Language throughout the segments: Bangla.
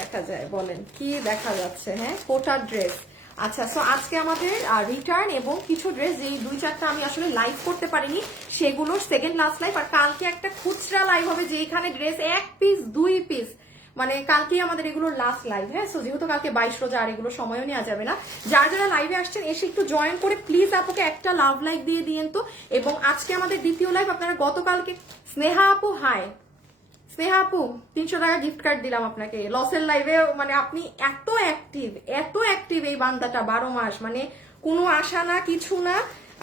দেখা যায় বলেন, কি দেখা যাচ্ছে? হ্যাঁ, কোটার ড্রেস। আচ্ছা, সো আজকে আমাদের রিটার্ন এবং কিছু ড্রেস যেই 2-4টা আমি আসলে লাইভ করতে পারিনি, সেগুলোর সেকেন্ড লাস্ট লাইভ। আর কালকে একটা খুচরা লাইভ হবে যেখানে ড্রেস 1 পিস 2 পিস, মানে কালকেই আমাদের এগুলোর লাস্ট লাইভ। হ্যাঁ, সো যেহেতু কালকে 22 রোজা আর এগুলো সময়ও নেওয়া যাবে না, যারা যারা লাইভে আসছেন এসে একটু জয়েন করে প্লিজ আপুকে একটা লাভ লাইক দিয়ে দিয়েন তো। এবং আজকে আমাদের দ্বিতীয় লাইভ। আপনারা গতকালকে স্নেহা আপু, হাই স্নেহা আপু, 300 টাকা গিফট কার্ড দিলাম আপনাকে লসের লাইভে। মানে আপনি এত অ্যাক্টিভ এই বান্দাটা 12 মাস, মানে কোনো আশা না কিছু না।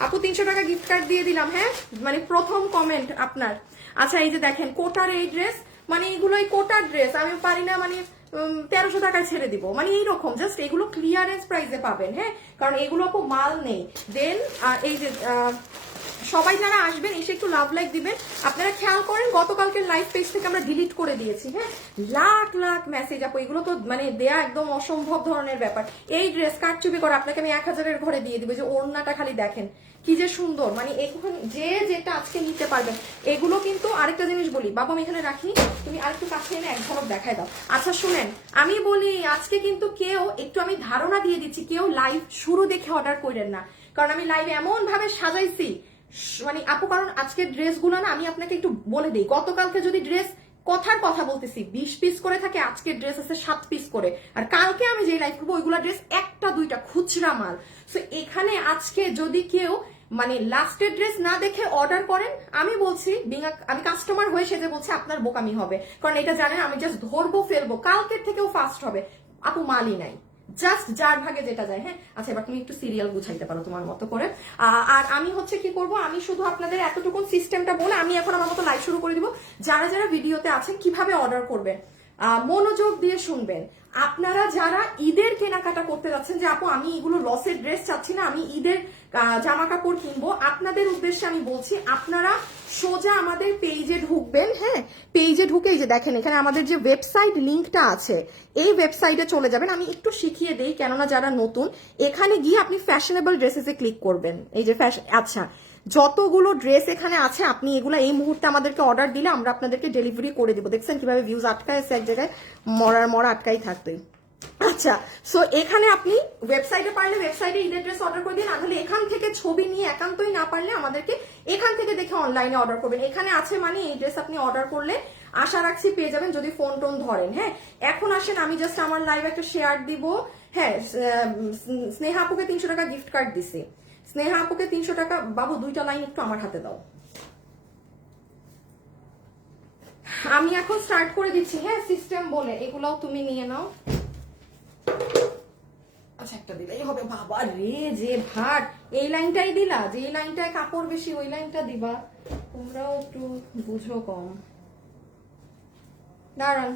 আপু 300 টাকা গিফট কার্ড দিয়ে দিলাম। হ্যাঁ, মানে প্রথম কমেন্ট আপনার। আচ্ছা, এই যে দেখেন কোটার এই ড্রেস, মানে এগুলোই কোটার ড্রেস আমি পারি না, মানে 1300 টাকায় ছেড়ে দিব, মানে এইরকম জাস্ট এগুলো ক্লিয়ারেন্স প্রাইসে পাবেন। হ্যাঁ, কারণ এগুলো আপু মাল নেই। দেন এই যে সবাই যারা আসবেন এসে একটু লাভ লাইক দিবেন। আপনারা খেয়াল করেন গতকালকের লাইভ পেজ থেকে আমরা ডিলিট করে দিয়েছি। হ্যাঁ, লাখ লাখ মেসেজ আপু, এগুলো তো মানে দেয়া একদম অসম্ভব ধরনের ব্যাপার। এই ড্রেস কারচুপি করে আপনাকে আমি 1000-এর ঘরে দিয়ে দিব। যে ওড়নাটা খালি দেখেন কি যে সুন্দর, মানে এখানে যে যেটা আজকে নিতে পারবেন। এগুলো কিন্তু আরেকটা জিনিস বলি, বাবা আমি এখানে রাখি, তুমি আরেকটু কাছে এনে এক ঝলক দেখায় দাও। আচ্ছা শুনেন, আমি বলি আজকে কিন্তু কেউ, একটু আমি ধারণা দিয়ে দিচ্ছি, কেউ লাইভ শুরু দেখে অর্ডার করেন না, কারণ আমি লাইভ এমন ভাবে সাজাইছি মানে আপু। কারণ আজকের ড্রেসগুলো না, আমি আপনাকে একটু বলে দিই, গতকালকে যদি ড্রেস কথার কথা বলতেছি 20 পিস করে থাকে, আজকের ড্রেস আছে 7 পিস করে। আর কালকে আমি যে লাইভ করবো ওইগুলা ড্রেস 1-2টা খুচরা মাল। সো এখানে আজকে যদি কেউ মানে লাস্টের ড্রেস না দেখে অর্ডার করেন, আমি বলছি আমি কাস্টমার হয়ে সেজে বলছি আপনার বোকামি হবে। কারণ এটা জানেন আমি জাস্ট ধরবো ফেলবো, কালকের থেকেও ফাস্ট হবে। আপু মালই নাই, জাস্ট যার ভাগে যেটা যায়। হ্যাঁ, আচ্ছা এবার তুমি একটু সিরিয়াল গুছাইতে পারো তোমার মতো করে। আর আমি হচ্ছে কি করব, আমি শুধু আপনাদের এতটুকু সিস্টেমটা বলে আমি এখন আমার মতো লাইভ শুরু করে দিব। যারা যারা ভিডিওতে আছেন কিভাবে অর্ডার করবেন মনোযোগ দিয়ে শুনবেন। আপনারা যারা ঈদের কেনাকাটা করতে যাচ্ছেন, যে আপু আমি এগুলো লসের ড্রেস চাচ্ছি না, আমি ঈদের জামা কাপড় কিনবো, আপনাদের উদ্দেশ্যে আমি বলছি আপনারা সোজা আমাদের পেজে ঢুকবেন। হ্যাঁ, পেজে ঢুকে এই যে দেখেন এখানে আমাদের যে ওয়েবসাইট লিঙ্কটা আছে, এই ওয়েবসাইটে চলে যাবেন। আমি একটু শিখিয়ে দেই, কেননা যারা নতুন, এখানে গিয়ে আপনি ফ্যাশনেবল ড্রেসেসে ক্লিক করবেন। এই যে আচ্ছা, যতগুলো ড্রেস এখানে আছে আপনি এগুলো এই মুহূর্তে আমাদেরকে অর্ডার দিলে আমরা আপনাদেরকে ডেলিভারি করে দিব। দেখছেন কিভাবে ভিউজ আটকায় আছে, এক জায়গায় মরা আটকাই থাকবে। আচ্ছা, সো এখানে আপনি ওয়েবসাইটে পারলে ওয়েবসাইটে ঈদের ড্রেস অর্ডার করে দিন, তাহলে এখান থেকে ছবি নিয়ে একান্তই না পারলে আমাদেরকে এখান থেকে দেখে অনলাইনে অর্ডার করবেন। এখানে আছে মানে এই ড্রেস আপনি অর্ডার করলে আশা রাখছি পেয়ে যাবেন, যদি ফোন টোন ধরেন। হ্যাঁ, এখন আসেন আমি জাস্ট আমার লাইভ একটা শেয়ার দিব। হ্যাঁ, স্নেহা আপুকে 300 টাকা গিফট কার্ড দিছি। স্নেহা আপুকে 300 টাকা। বাবু 2টা লাইন একটু আমার হাতে দাও, আমি এখন স্টার্ট করে দিচ্ছি। হ্যাঁ, সিস্টেম বলে এগুলাও তুমি নিয়ে নাও। আচ্ছা একটা দিলেই হবে। বাবা রে, যে ভাট, এই লাইনটাই দিলা, যে এই লাইনটায় কাপড় বেশি ওই লাইনটা দিবা। তোমরাও একটু বুঝো কম। দাঁড়ান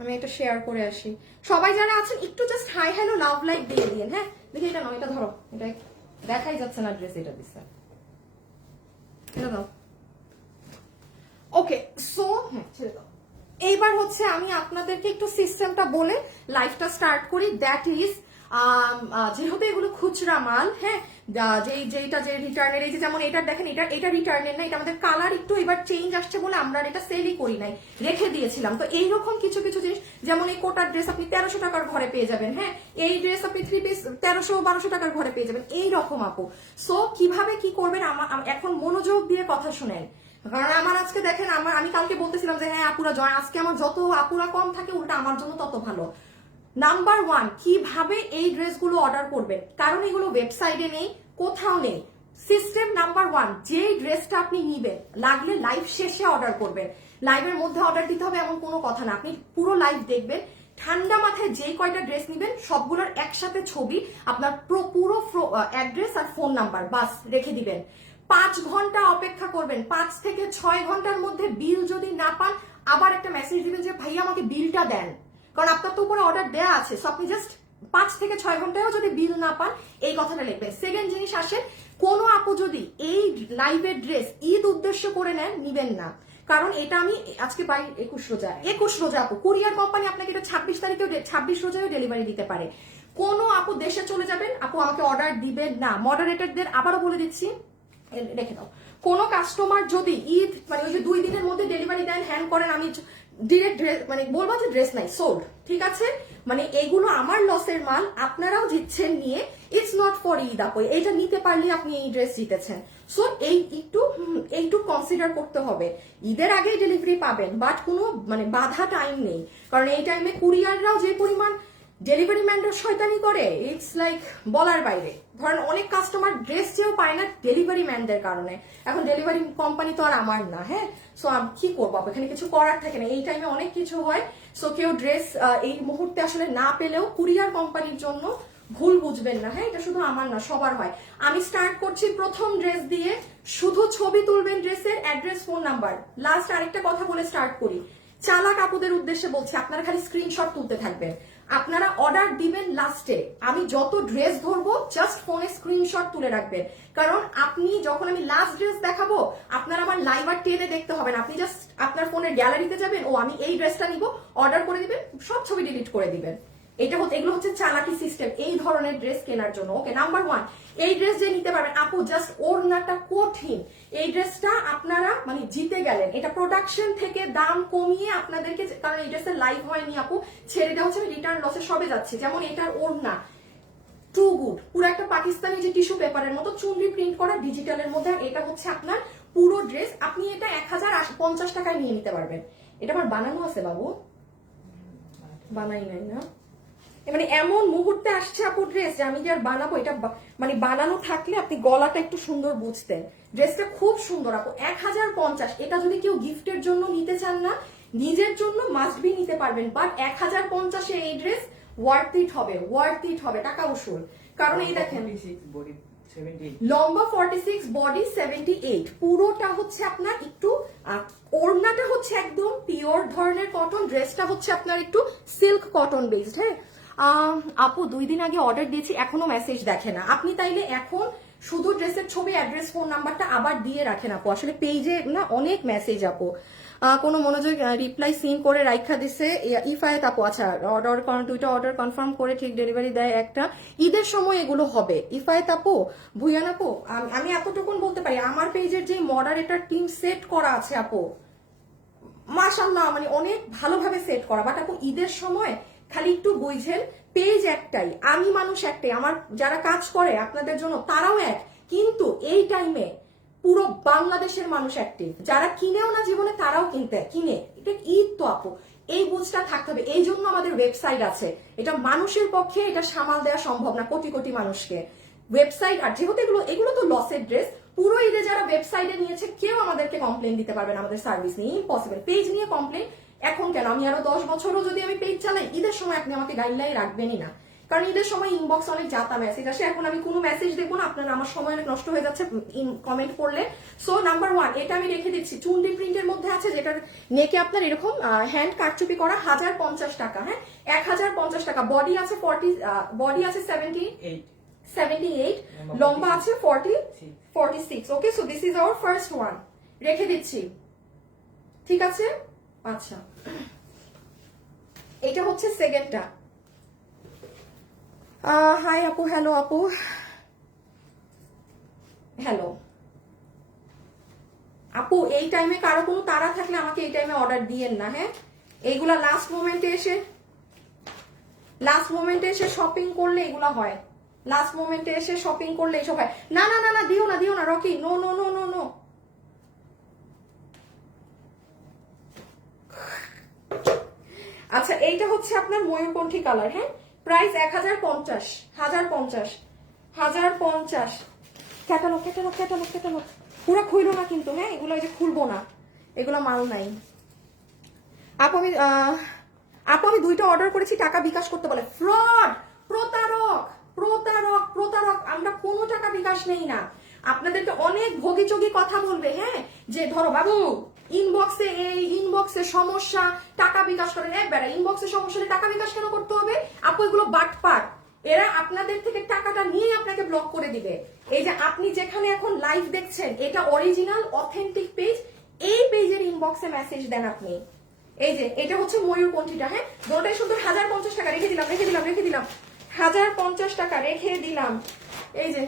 আমি এটা শেয়ার করে আসি। সবাই যারা আছেন একটু just hi hello love like দিয়ে দিন। হ্যাঁ, দেখি এটা নাও, এটা ধরো, এটা দেখাই যাচ্ছে না ড্রেস, এটা দিচ্ছে, এটা দাও। ওকে, সো হ্যাঁ ছেড়ে দাও। এইবার হচ্ছে আমি আপনাদেরকে একটু সিস্টেমটা বলে লাইফটা স্টার্ট করি। দ্যাট ইজ যেহেতু এগুলো খুচরা মাল, হ্যাঁ, যেটা যে রিটার্নের, এই যে যেমন এটা দেখেন, এটা রিটার্নের না, এটা আমাদের কালার একটু এবার চেঞ্জ আসছে বলে আমরা এটা সেলই করি নাই, রেখে দিয়েছিলাম। তো এইরকম কিছু কিছু জিনিস, যেমন এই কোটার ড্রেস আপনি 1300 টাকার ঘরে পেয়ে যাবেন। হ্যাঁ, এই ড্রেস আপনি 3 পিস 1300-1200 টাকার ঘরে পেয়ে যাবেন, এইরকম আপু। সো কিভাবে কি করবেন এখন মনোযোগ দিয়ে কথা শুনেন। কারণ আমার আজকে দেখেন, আমি কালকে বলতেছিলাম যে হ্যাঁ আপুরা জয়, আজকে আমার যত আপুরা কম থাকে উল্টা আমার জন্য তত ভালো। নাম্বার 1, কিভাবে এই ড্রেসগুলো অর্ডার করবেন, কারণ এগুলো ওয়েবসাইটে নেই, কোথাও নেই। সিস্টেম নাম্বার 1, যেই ড্রেসটা আপনি নিবেন লাগলে লাইভ শেষে অর্ডার করবেন। লাইভের মধ্যে অর্ডার দিতে হবে এমন কোনো কথা না, আপনি পুরো লাইভ দেখবেন। ঠান্ডা মাথায় যেই কয়টা ড্রেস নিবেন সবগুলোর একসাথে ছবি, আপনার পুরো অ্যাড্রেস আর ফোন নাম্বার বাস রেখে দিবেন। 5 ঘন্টা অপেক্ষা করবেন। 5 থেকে 6 ঘন্টার মধ্যে বিল যদি না পান, আবার একটা মেসেজ দিবেন যে ভাইয়া আমাকে বিলটা দেন, কারণ আপনার তো উপরে অর্ডার দেয়া আছে। সো আপনি জাস্ট 5 থেকে 6 ঘন্টায়ও যদি বিল না পান এই কথাটা লিখবেন। সেকেন্ড জিনিস আসে, কোনো আপু যদি এই লাইভের ড্রেস ঈদ উদ্দেশ্য করে নেন, নিবেন না, কারণ এটা আমি আজকে 21 রোজা আপু, কুরিয়ার কোম্পানি আপনাকে এটা 26 তারিখেও 26 রোজায়ও ডেলিভারি দিতে পারে। কোনো আপু দেশে চলে যাবেন, আপু আমাকে অর্ডার দিবেন না। মডারেটরদের আবারও বলে দিচ্ছি, রেখে দাও। কোন কাস্টমার যদি ঈদ মানে ওই যে 2 দিনের মধ্যে ডেলিভারি দেন, হ্যান্ড করেন, আমি ডিরেক্ট ড্রেস মানে বলবো যে ড্রেস নাই, সোল্ড, ঠিক আছে? মানে এইগুলো আমার লসের মাল, আপনারাও জিতছেন নিয়ে। ইটস নট ফর ঈদ আপু, এটা নিতে পারলে আপনি এই ড্রেস জিতেছেন। সো একটু কনসিডার করতে হবে। ঈদের আগেই ডেলিভারি পাবেন, বাট কোনো মানে বাধা টাইম নেই, কারণ এই টাইমে কুরিয়াররাও যে পরিমাণ ডেলিভারি ম্যানরা শয়তানি করে, ইটস লাইক বলার বাইরে। ধরেন অনেক কাস্টমার ড্রেস চেয়েও পায় না ডেলিভারি ম্যানদের কারণে। এখন ডেলিভারি কোম্পানি তো আর আমার না, হ্যাঁ? সো আমি কি করবো, এখানে কিছু করার থাকে না। এই টাইমে অনেক কিছু হয়। সো কেউ ড্রেস এই মুহূর্তে আসলে না পেলেও কুরিয়ার কোম্পানির জন্য ভুল বুঝবেন না, হ্যাঁ? এটা শুধু আমার না, সবার হয়। আমি স্টার্ট করছি প্রথম ড্রেস দিয়ে। শুধু ছবি তুলবেন ড্রেসের, অ্যাড্রেস, ফোন নাম্বার। লাস্ট আরেকটা কথা বলে স্টার্ট করি, চালাক আপুদের উদ্দেশ্যে বলছি, আপনারা খালি স্ক্রিনশট তুলতে থাকবেন। আপনারা অর্ডার দিবেন লাস্টে, আমি যত ড্রেস ধরবো জাস্ট ফোনে স্ক্রিনশট তুলে রাখবেন। কারণ আপনি যখন আমি লাস্ট ড্রেস দেখাবো, আপনার আমার লাইভ আর টেনে দেখতে হবে না। আপনি জাস্ট আপনার ফোনের গ্যালারিতে যাবেন, ও আমি এই ড্রেসটা নিব, অর্ডার করে দিবেন, সব ছবি ডিলিট করে দিবেন। এগুলো হচ্ছে চালাকি সিস্টেম এই ধরনের ড্রেস কেনার জন্য। ওকে, নাম্বার 1, এই ড্রেস যে নিতে পারবেন আপু, জাস্ট ওড়নাটা কঠিন। এই ড্রেসটা আপনারা মানে জিতে গেলেন। এটা প্রোডাকশন থেকে দাম কমিয়ে আপনাদেরকে, কারণ এই ড্রেসের লাইভ হয়নি আপু, ছেড়ে দেওয়া হচ্ছে, রিটার্ন লসে সবে যাচ্ছে। যেমন এটার ওড়না টু গুড, পুরো একটা পাকিস্তানি যে টিস্যু পেপারের মতো চুনরি প্রিন্ট করা ডিজিটালের মধ্যে। এটা হচ্ছে আপনার পুরো ড্রেস, আপনি এটা 1050 টাকায় নিয়ে নিতে পারবেন। এটা আমার বানানো আছে বাবু, বানাই নাই না? মানে এমন মুহূর্তে আসছে আপু ড্রেস যে আমি যে আর বানাবো, এটা মানে বানানো থাকলে আপনি গলাটা একটু সুন্দর বুঝতেন। ড্রেসটা খুব সুন্দর আপু, 1050। এটা যদি কেউ গিফটের জন্য নিতে চান না, নিজের জন্য মাস্ট বি নিতে পারবেন। বাট 1050 এই ড্রেস ওয়ার্থ ইট হবে, টাকা উসুল। কারণ এই দেখেন, লম্বা 46, বডি 78, পুরোটা হচ্ছে আপনার একটু ওড়নাটা হচ্ছে একদম পিওর ধরনের কটন, ড্রেসটা হচ্ছে আপনার একটু সিল্ক কটন বেসড। হ্যাঁ আপু, 2 দিন আগে অর্ডার দিয়েছি, এখনো মেসেজ দেখে না। আপনি তাইলে এখন শুধু ড্রেসের ছবি, অ্যাড্রেস, ফোন নাম্বারটা আবার দিয়ে রাখেন আপু। আসলে পেজে না অনেক মেসেজ আপু, কোনো মনোযোগ রিপ্লাই সিন করে রাইখা দিছে। ইফায়েত আপু, আচ্ছা অর্ডার 2টা অর্ডার কনফার্ম করে ঠিক ডেলিভারি দেয় একটা, ঈদের সময় এগুলো হবে। ইফায়েত আপু, ভুয়ান আপু, আমি এতটুকুন বলতে পারি, আমার পেজের যে মডারেটর টিম সেট করা আছে আপু, মাশাআল্লাহ, মানে অনেক ভালোভাবে সেট করা। বাট আপু ঈদের সময় খালি একটু বুঝেন, পেজ একটাই, আমি মানুষ একটাই, আমার যারা কাজ করে আপনাদের জন্য তারাও এক, কিন্তু এই টাইমে পুরো বাংলাদেশের মানুষ অ্যাক্টিভ। যারা কিনেও না জীবনে তারাও কিনে। এটা ঈদ তো আপু, এই বুঝটা থাকতে হবে। এই জন্য আমাদের ওয়েবসাইট আছে। এটা মানুষের পক্ষে এটা সামাল দেওয়া সম্ভব না, কোটি কোটি মানুষকে ওয়েবসাইট। আর যেহেতু এগুলো তো লসের ড্রেস, পুরো ঈদে যারা ওয়েবসাইটে নিয়েছে কেউ আমাদেরকে কমপ্লেন দিতে পারবে না আমাদের সার্ভিস নিয়ে, ইম্পসিবল। পেজ নিয়ে কমপ্লেন এখন কেন, আমি আরো 10 বছরও যদি আমি পেজ চালাই, ঈদের সময় আপনি আমাকে গাইডলাইন রাখবেনই না। কারণ ঈদের সময় ইনবক্স অনেক যাতা মেসেজ আসে, এখন আমি কোনো মেসেজ দেখবো না, আপনার আমার সময় অনেক নষ্ট হয়ে যাচ্ছে কমেন্ট করলে। সো নাম্বার 1, এটা আমি রেখে দিচ্ছি, চুন্ডি প্রিন্টের মধ্যে আছে, যেটার নেকে আপনার এরকম হ্যান্ড কারচুপি করা, 1050 টাকা। হ্যাঁ, 1050 টাকা। বডি আছে 78, লম্বা আছে 46। Okay, so this is our first one, রেখে দিচ্ছি, ঠিক আছে? আচ্ছা, এটা হচ্ছে সেকেন্ডটা। হাই আপু, হ্যালো আপু, হ্যালো আপু। এই টাইমে কারো কোনো তাড়া থাকলে আমাকে এই টাইমে অর্ডার দিয়েন না, হ্যাঁ? এইগুলা লাস্ট মোমেন্টে এসে শপিং করলে এগুলা হয়, লাস্ট মোমেন্টে এসে শপিং করলে এসব হয়। না না না না, দিও না Rocky, no no no no no. আচ্ছা, এইটা হচ্ছে আপনার ময়ূরকণ্ঠী কালার। হ্যাঁ, প্রাইস 1050। ক্যাটালগ পুরো খুলবো না কিন্তু, হ্যাঁ? এগুলো যে খুলবো না, এগুলো মাল নাই আপু। আমি 2টা অর্ডার করেছি, টাকা বিকাশ করতে বলে। ফ্রড, প্রতারক। আমরা কোনো টাকা বিকাশ নেই না। আপনাদেরকে অনেক ভোগী কথা বলবে, হ্যাঁ, যে ধরো বাবু ইনবক্সে সমস্যা, টাকা বিকাশ করেন। একবার ইনবক্সে সমস্যা হলে টাকা বিকাশ কেন করতে হবে আপু? এগুলো বাটপার, এরা আপনাদের থেকে টাকাটা নিয়ে আপনাকে ব্লক করে দিবে। এই যে আপনি যেখানে এখন লাইভ দেখছেন, এটা অরিজিনাল অথেন্টিক পেজ। এই পেজের ইনবক্সে মেসেজ দেন আপনি। এই যে এটা হচ্ছে ময়ূরকণ্ঠীটা। হ্যাঁ, দুটোই শুধু 1050 টাকা। রেখে দিলাম 1050 টাকা রেখে দিলাম। এই যে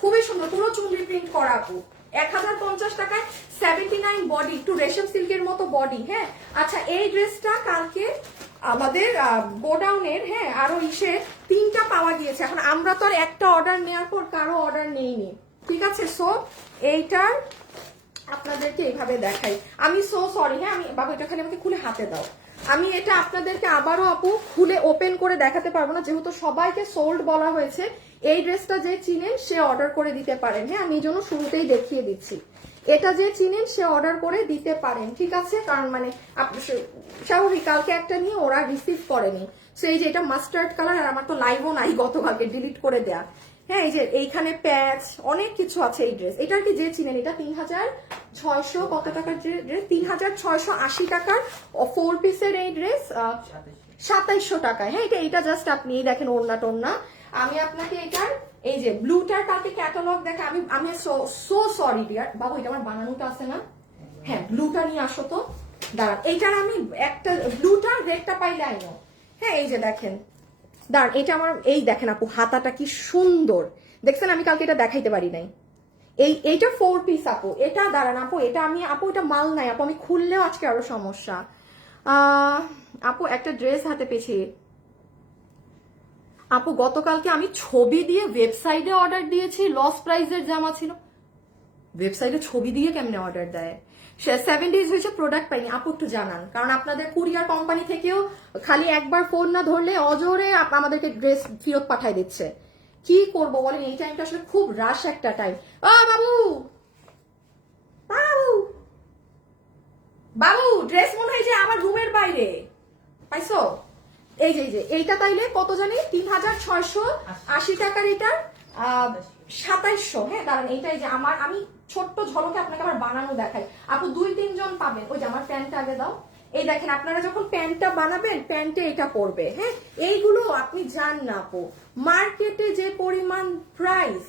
খুবই সুন্দর, পুরো চুনরি প্রিন্ট করা আপু, 1050 টাকায় 79 বডি, একটু রেশম সিল্কের মতো বডি। হ্যাঁ আচ্ছা, এই ড্রেসটা কালকে আমাদের গোডাউনের হ্যাঁ আরো ইসে 3টা পাওয়া গিয়েছে। এখন আমরা তো আর একটা অর্ডার নেওয়ার পর কারো অর্ডার নেইনি, ঠিক আছে? সো এইটার আপনাদেরকে এইভাবে দেখাই। আমি সো সরি, হ্যাঁ আমি বাবু এটা খালি আমাকে খুলে হাতে দাও। আমি এটা আপনাদেরকে আবারও আপু খুলে ওপেন করে দেখাতে পারবো না, যেহেতু সবাইকে সোল্ড বলা হয়েছে। এই ড্রেসটা যে চিনেন সে অর্ডার করে দিতে পারেন। হ্যাঁ আমি জন্য শুরুতেই দেখিয়ে দিচ্ছি, এটা যে চিনেন সে অর্ডার করে দিতে পারেন, ঠিক আছে? কারণ মানে স্বাভাবিক কালকে একটা নিয়ে ওরা রিসিভ করেনি। সো এই যে এটা মাস্টার্ড কালার, আর আমার তো লাইভও নাই গতকালকে, ডিলিট করে দেয়া। হ্যাঁ এই যে এইখানে প্যাচ অনেক কিছু আছে এই ড্রেস। এটার কি যে চিনেন, এটা 3600 কত টাকার ড্রেস, 3680 টাকার 4 পিসের এই ড্রেস 2700 টাকায়। হ্যাঁ এটা জাস্ট আপনি দেখেন ওড়না টোড়না। আমি আপনাকে এটার এই যে ব্লুটার কালকে ক্যাটালগ দেখে আমি সো সরি ডিয়ার বাবু, এটা আমার বানানোটা আছে না? হ্যাঁ ব্লুটা নিয়ে আসো তো, দাঁড়ান। এইটার আমি একটা ব্লুটার রেডটা পাইলে আইনো। হ্যাঁ এই যে দেখেন, দাঁড়ান এটা আমার, এই দেখেন আপু হাতাটা কি সুন্দর দেখছেন, আমি কালকে এটা দেখাইতে পারি নাই। এইটা 4 পিস আপু, এটা দাঁড়ান আপু, এটা আমি আপু এটা মাল নাই আপু, আমি খুললেও আজকে আরো সমস্যা। আপু একটা ড্রেস হাতে পেয়েছি আপু, গতকালকে আমি ছবি দিয়ে ওয়েবসাইটে অর্ডার দিয়েছি, লস প্রাইসের জামা ছিল। ওয়েবসাইটে ছবি দিয়ে কেমনে অর্ডার দেয়? 7 ডেজ হয়েছে প্রোডাক্ট পাইনি। আপু একটু জানান, কারণ আপনাদের কুরিয়ার কোম্পানি থেকেও খালি একবার ফোন না ধরলে অজোরে আমাদেরকে ড্রেস ফেরত পাঠাই দিচ্ছে। কি করবো বলেন, এই টাইমটা আসলে খুব রাশ একটা টাইম। বাবু বাবু বাবু, ড্রেস মনে হয় যে আমার রুমের বাইরে পাইছো। এই যে এইটা তাইলে কত জানি, 3680 টাকার, এটা 2700। হ্যাঁ দাঁড়ান, এইটাই যে আমার, আমি ছোট্ট ঝলকে আপনাকে আবার বানানো দেখাই। আপু 2-3 জন পাবেন। ওই যে আমার প্যান্টটা আগে দাও। এই দেখেন আপনারা যখন প্যান্টটা বানাবেন প্যান্টে এটা পরবে। হ্যাঁ এইগুলো আপনি জান না আপু, মার্কেটে যে পরিমাণ প্রাইস।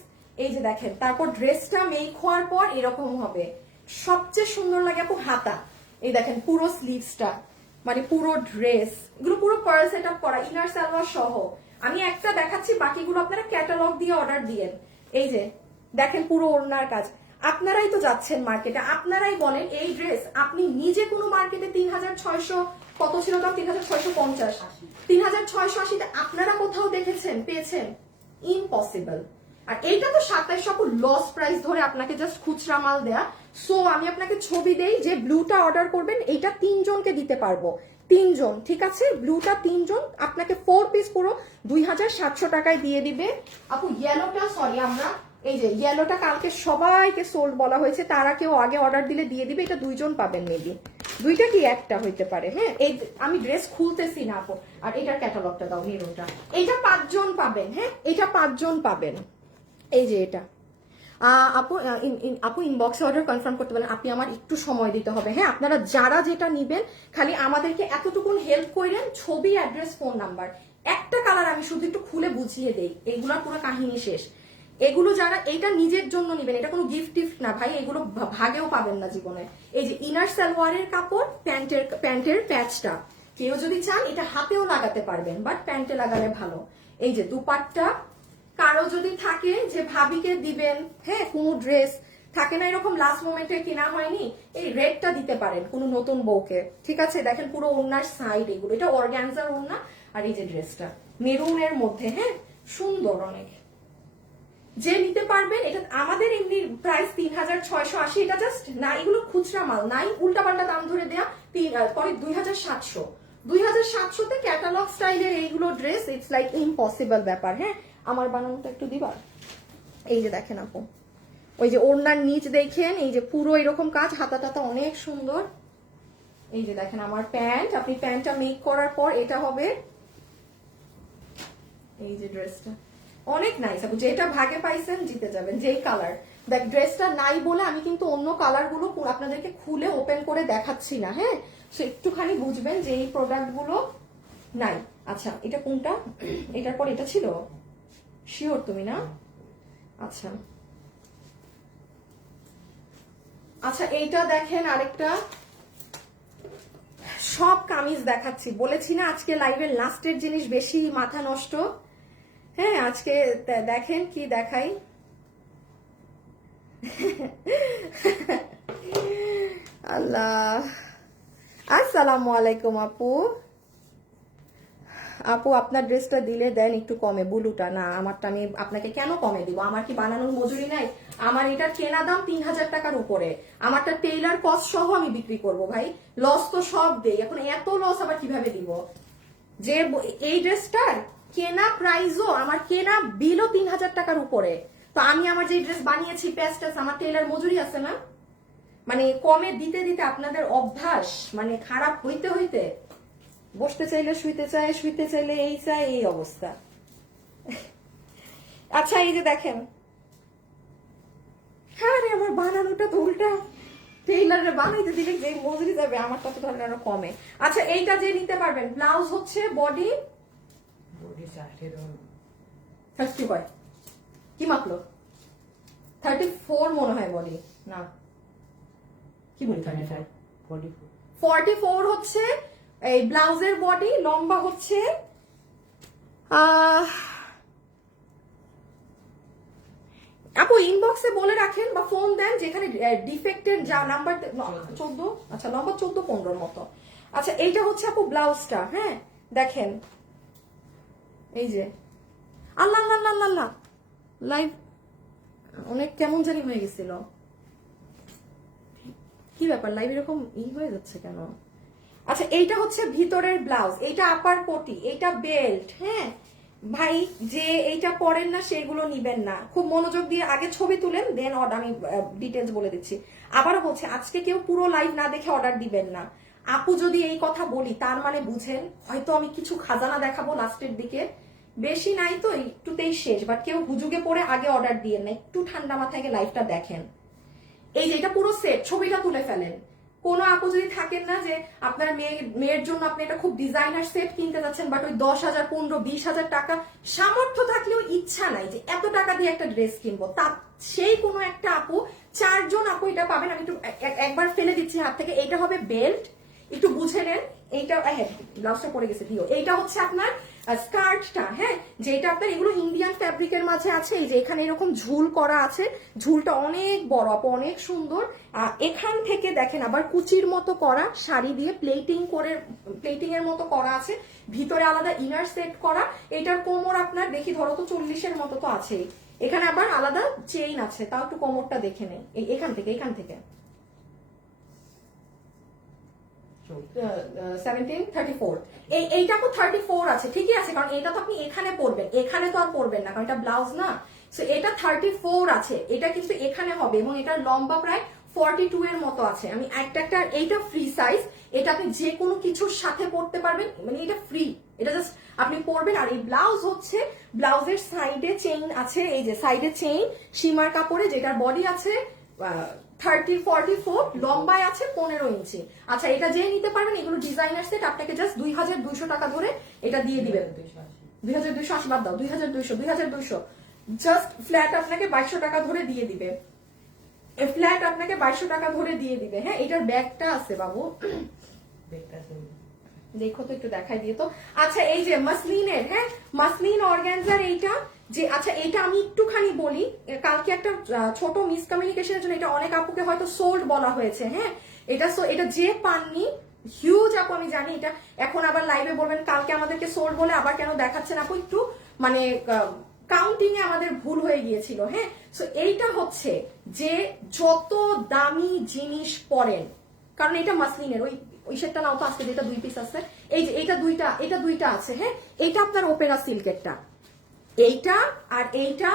এই যে দেখেন, তারপর ড্রেসটা মেক হওয়ার পর এরকম হবে। সবচেয়ে সুন্দর লাগে আপু হাতা। এই দেখেন পুরো স্লিভসটা, মানে পুরো ড্রেস, এগুলো পুরো পার্ল সেট আপ করা, ইনার সালোয়ার সহ। আমি একটা দেখাচ্ছি, বাকিগুলো আপনারা ক্যাটালগ দিয়ে অর্ডার দিয়েন। এই যে দেখেন পুরো ওড়নার কাজ। আপনারাই তো যাচ্ছেন মার্কেটে, আপনারাই বলেন এই ড্রেস আপনি নিজে কোনো মার্কেটে 3600 কত ছিল দাম, 3650, 3680 আপনারা কোথাও দেখেছেন পেয়েছেন? ইম্পসিবল। আর এইটা তো 2700 লস প্রাইস ধরে আপনাকে জাস্ট খুচরা মাল দেয়া। সো আমি আপনাকে ছবি দেই, যে ব্লুটা অর্ডার করবেন এইটা 3 জনকে দিতে পারবো, 3 জন, ঠিক আছে? ব্লুটা 3 জন, আপনাকে 4 পিস পুরো 2700 টাকায় দিয়ে দিবে আপু। ইয়েলোটা সরি, আমরা এই যে ইয়েলোটা কালকে সবাইকে সোল্ড বলা হয়েছে, তারা কেউ আগে অর্ডার দিলে দিয়ে দিবে। এটা 2 জন পাবেন, মেবি 2টা কি একটা হইতে পারে। হ্যাঁ এই আমি ড্রেস খুলতেছি না আপু। আর এটার ক্যাটালগটা দাও, মেরুনটা, এইটা 5 জন পাবেন। হ্যাঁ এটা 5 জন পাবেন। এই যে এটা আপু আপু ইনবক্সে অর্ডার কনফার্ম করতে বলেন। আপনি আমার একটু সময় দিতে হবে। হ্যাঁ আপনারা যারা যেটা নিবেন খালি আমাদেরকে এতটুকুন হেল্প করেন, ছবি, অ্যাড্রেস, ফোন নাম্বার। একটা কালার আমি শুধু একটু খুলে বুঝিয়ে দেই, এগুলোর পুরো কাহিনী শেষ। এগুলো যারা এইটা নিজের জন্য নিবেন, এটা কোনো গিফট টিফট না ভাই, এগুলো ভাগেও পাবেন না জীবনে। এই যে ইনার সালোয়ারের কাপড়, প্যান্টের প্যাচটা কেউ যদি চান এটা হাতেও লাগাতে পারবেন, বাট প্যান্টে লাগালে ভালো। এই যে দুপাট্টা, কারো যদি থাকে যে ভাবিকে দিবেন, হ্যাঁ কোনো ড্রেস থাকে না এরকম লাস্ট মোমেন্টে কেনা হয়নি, এই রেডটা দিতে পারেন কোনো নতুন বউকে, ঠিক আছে? দেখেন পুরো ওড়নার সাইড এগুলো, এটা অর্গানজার ওড়না। আর এই যে ড্রেসটা মেরুনের মধ্যে, হ্যাঁ সুন্দর অনেক। যে নিতে পারবেন, এটা আমাদের এমনি প্রাইস 3680, এটা জাস্ট না, এগুলো খুচরা মাল নাই, উল্টাপাল্টা দাম ধরে দেয়া পরে 2700 তে ক্যাটালগ স্টাইলের এইগুলো ড্রেস। ইটস লাইক ইম্পসিবল ব্যাপার। হ্যাঁ আমার বানানোটা একটু দিবা। এই যে দেখেন আপু, ওই যে ওড়নার নিচ দেখেন, এই যে পুরো এরকম কাজ, হাতা টাতা অনেক সুন্দর। এই যে দেখেন আমার প্যান্ট, আপনি প্যান্টটা মেক করার পর এটা হবে। এই যে ড্রেসটা অনেক নাইস আপু, যেটা ভাগে পাইছেন জিতে যাবেন। যেই কালার, দেখ ড্রেসটা নাই বলে আমি কিন্তু অন্য কালার গুলো আপনাদেরকে খুলে ওপেন করে দেখাচ্ছি না। হ্যাঁ সো একটুখানি বুঝবেন যে এই প্রোডাক্ট গুলো নাই। আচ্ছা এটা কোনটা, এটার পর এটা ছিল, শিওর তুমি না? আচ্ছা আচ্ছা এইটা দেখেন আরেকটা, সব কামিজ দেখাচ্ছি, বলেছি না আজকে লাইভের লাস্টের জিনিস বেশি মাথা নষ্ট। হ্যাঁ আজকে দেখেন কি দেখাই। আল্লাহ। আসসালামু আলাইকুম আপু। আপু আপনার ড্রেসটা দিলে দেন একটু কমে, ব্লুটা না, আমারটা আমি আপনাকে কেন কমে দিব? আমার কি বানানোর মজুরি নাই? আমার এটার কেনা দাম 3000 টাকার উপরে, আমারটা টেইলার কস্ট সহ আমি বিক্রি করব ভাই, লস তো সব দেই, এখন এত লস আবার কিভাবে দিব? যে এই ড্রেসটার কেনা প্রাইসও, আমার কেনা বিলও 3000 টাকার উপরে, তো আমি আমার যে ড্রেস বানিয়েছি প্যাস্টেস, আমার টেইলার মজুরি আছে না? মানে কমে দিতে দিতে আপনাদের অভ্যাস মানে খারাপ হইতে হইতে বসতে চাইলে শুইতে চায়, শুইতে চাইলে এই চায়, এই অবস্থা। আচ্ছা এই যে দেখেন, হ্যাঁ রে আমার বানানোটা তো উল্টা, টেইলারে বানাইতে দিলে যে মজুরি যাবে আমারটা তো তাহলে আরো কমে। আচ্ছা এইটা যে নিতে পারবেন, ব্লাউজ হচ্ছে বডি 30 হয়, কি মাপলো 34 মনে হয় বডি, না কি বলি 44 হচ্ছে এই ব্লাউজের বডি, লম্বা হচ্ছে আপু ইনবক্সে বলে রাখেন বা ফোন দেন যেখানে ডিফেক্টের যা নাম্বার 14, আচ্ছা লম্বা 14-15 মতো। আচ্ছা এইটা হচ্ছে আপু ব্লাউজটা, হ্যাঁ দেখেন এই যে, আল্লাহ আল্লাহ আল্লাহ আল্লাহ, লাইভ অনেক কেমন জানি হয়ে গেছিল, কি ব্যাপার লাইভ এরকম হয়ে যাচ্ছে কেন? আচ্ছা এইটা হচ্ছে ভিতরের ব্লাউজ, এইটা আপার কোটি, এইটা বেল্ট, হ্যাঁ ভাই যে এইটা পরেন না সেগুলো নিবেন না, খুব মনোযোগ দিয়ে আগে ছবি তুলেন দেন অর্ডার, আমি ডিটেলস বলে দিচ্ছি। আবারও বলছি আজকে কেউ পুরো লাইভ না দেখে অর্ডার দিবেন না। আপু যদি এই কথা বলি তার মানে বুঝেন হয়তো আমি কিছু খাজানা দেখাবো লাস্টের দিকে, বেশি নাই তো একটুতেই শেষ, বাট কেউ হুজুগে পড়ে আগে অর্ডার দিয়েন না, একটু ঠান্ডা মাথায় লাইভটা দেখেন। এই যে এটা পুরো সেট, ছবিটা তুলে ফেলেন। কোনো আপু যদি থাকেন না যে আপনার মেয়ের জন্য আপনি এটা খুব ডিজাইনার সেট কিনতে যাচ্ছেন, বাট ওই 10,000, 15, 20,000 টাকা সামর্থ্য থাকলেও ইচ্ছা নাই যে এত টাকা দিয়ে একটা ড্রেস কিনবো, তা সেই কোনো একটা আপু, 4 জন আপু এটা পাবেন। আমি একটু একবার ফেলে দিচ্ছি হাত থেকে। এইটা হবে বেল্ট, একটু বুঝে নেন। এইটা হ্যাঁ ব্লাউজটা পরে গেছে দিও। এইটা হচ্ছে আপনার স্কার্টটা, হ্যাঁ যেটা আপনার এগুলো ইন্ডিয়ান ফ্যাব্রিকের মাঝে আছে। এই যে এখানে এরকম ঝুল করা আছে, ঝুলটা অনেক বড় আপু, অনেক সুন্দর। এখান থেকে দেখেন আবার কুচির মতো করা, শাড়ি দিয়ে প্লেটিং এর মতো করা আছে, ভিতরে আলাদা ইনার সেট করা। এটার কোমর আপনার দেখি ধরো তো 40-এর মতো তো আছেই, এখানে আবার আলাদা চেইন আছে, তাও একটু কোমরটা দেখে নেই। এখান থেকে 1734, এইটা তো 34 আছে, ঠিকই আছে, কারণ এটা তো আপনি এখানে পরবেন, এখানে তো আর পরবেন না কারণ এটা ব্লাউজ না। সো এটা 34 আছে, এটা কিন্তু এখানে হবে, এবং এটার লম্বা প্রায় 42 এর মতো আছে। আমি একটা এইটা ফ্রি সাইজ, এটা আপনি যে কোনো কিছুর সাথে পরতে পারবেন, মানে এটা ফ্রি, এটা জাস্ট আপনি পরবেন। আর এই ব্লাউজ হচ্ছে, ব্লাউজের সাইডে চেইন আছে, এই যে সাইডে চেইন সীমার কাপড়ে, যেটার বডি আছে 30-44, লম্বায় আছে 15 ইঞ্চি। আচ্ছা এটা যে নিতে পারবেন, এগুলো ডিজাইনার সেট, আপনাকে জাস্ট 2200 টাকা ধরে এটা দিয়ে দিবেন। 2280 বাদ দাও, 2200 জাস্ট ফ্ল্যাট আপনাকে 2200 টাকা ধরে দিয়ে দিবে, ফ্ল্যাট আপনাকে 2200 টাকা ধরে দিয়ে দিবে। হ্যাঁ এটার ব্যাগটা আছে বাবু, দেখো তো একটু দেখাই দিয়ে তো। আচ্ছা এই যে মাসলিনের, হ্যাঁ মাসলিন অর্গানজার এইটা যে, আচ্ছা এটা আমি একটুখানি বলি, কালকে একটা ছোট মিসকমিউনিকেশনের জন্য এটা অনেক আপুকে হয়তো সোল্ড বলা হয়েছে, হ্যাঁ এটা যে পাননি হিউজ আপু, আমি জানি এটা এখন আবার লাইভে বলবেন কালকে আমাদেরকে সোল্ড বলে আবার কেন দেখাচ্ছেন আপু, একটু মানে কাউন্টিং এ আমাদের ভুল হয়ে গিয়েছিল। হ্যাঁ সো এইটা হচ্ছে যে যত দামি জিনিস পরেন, কারণ এটা মাসলিনের, ওই সেটটা নাও তো আজকে, যেটা 2 পিস আছে, এই যে এটা দুইটা আছে। হ্যাঁ এটা আপনার ওপেরা সিল্কেরটা, এইটা আর এইটা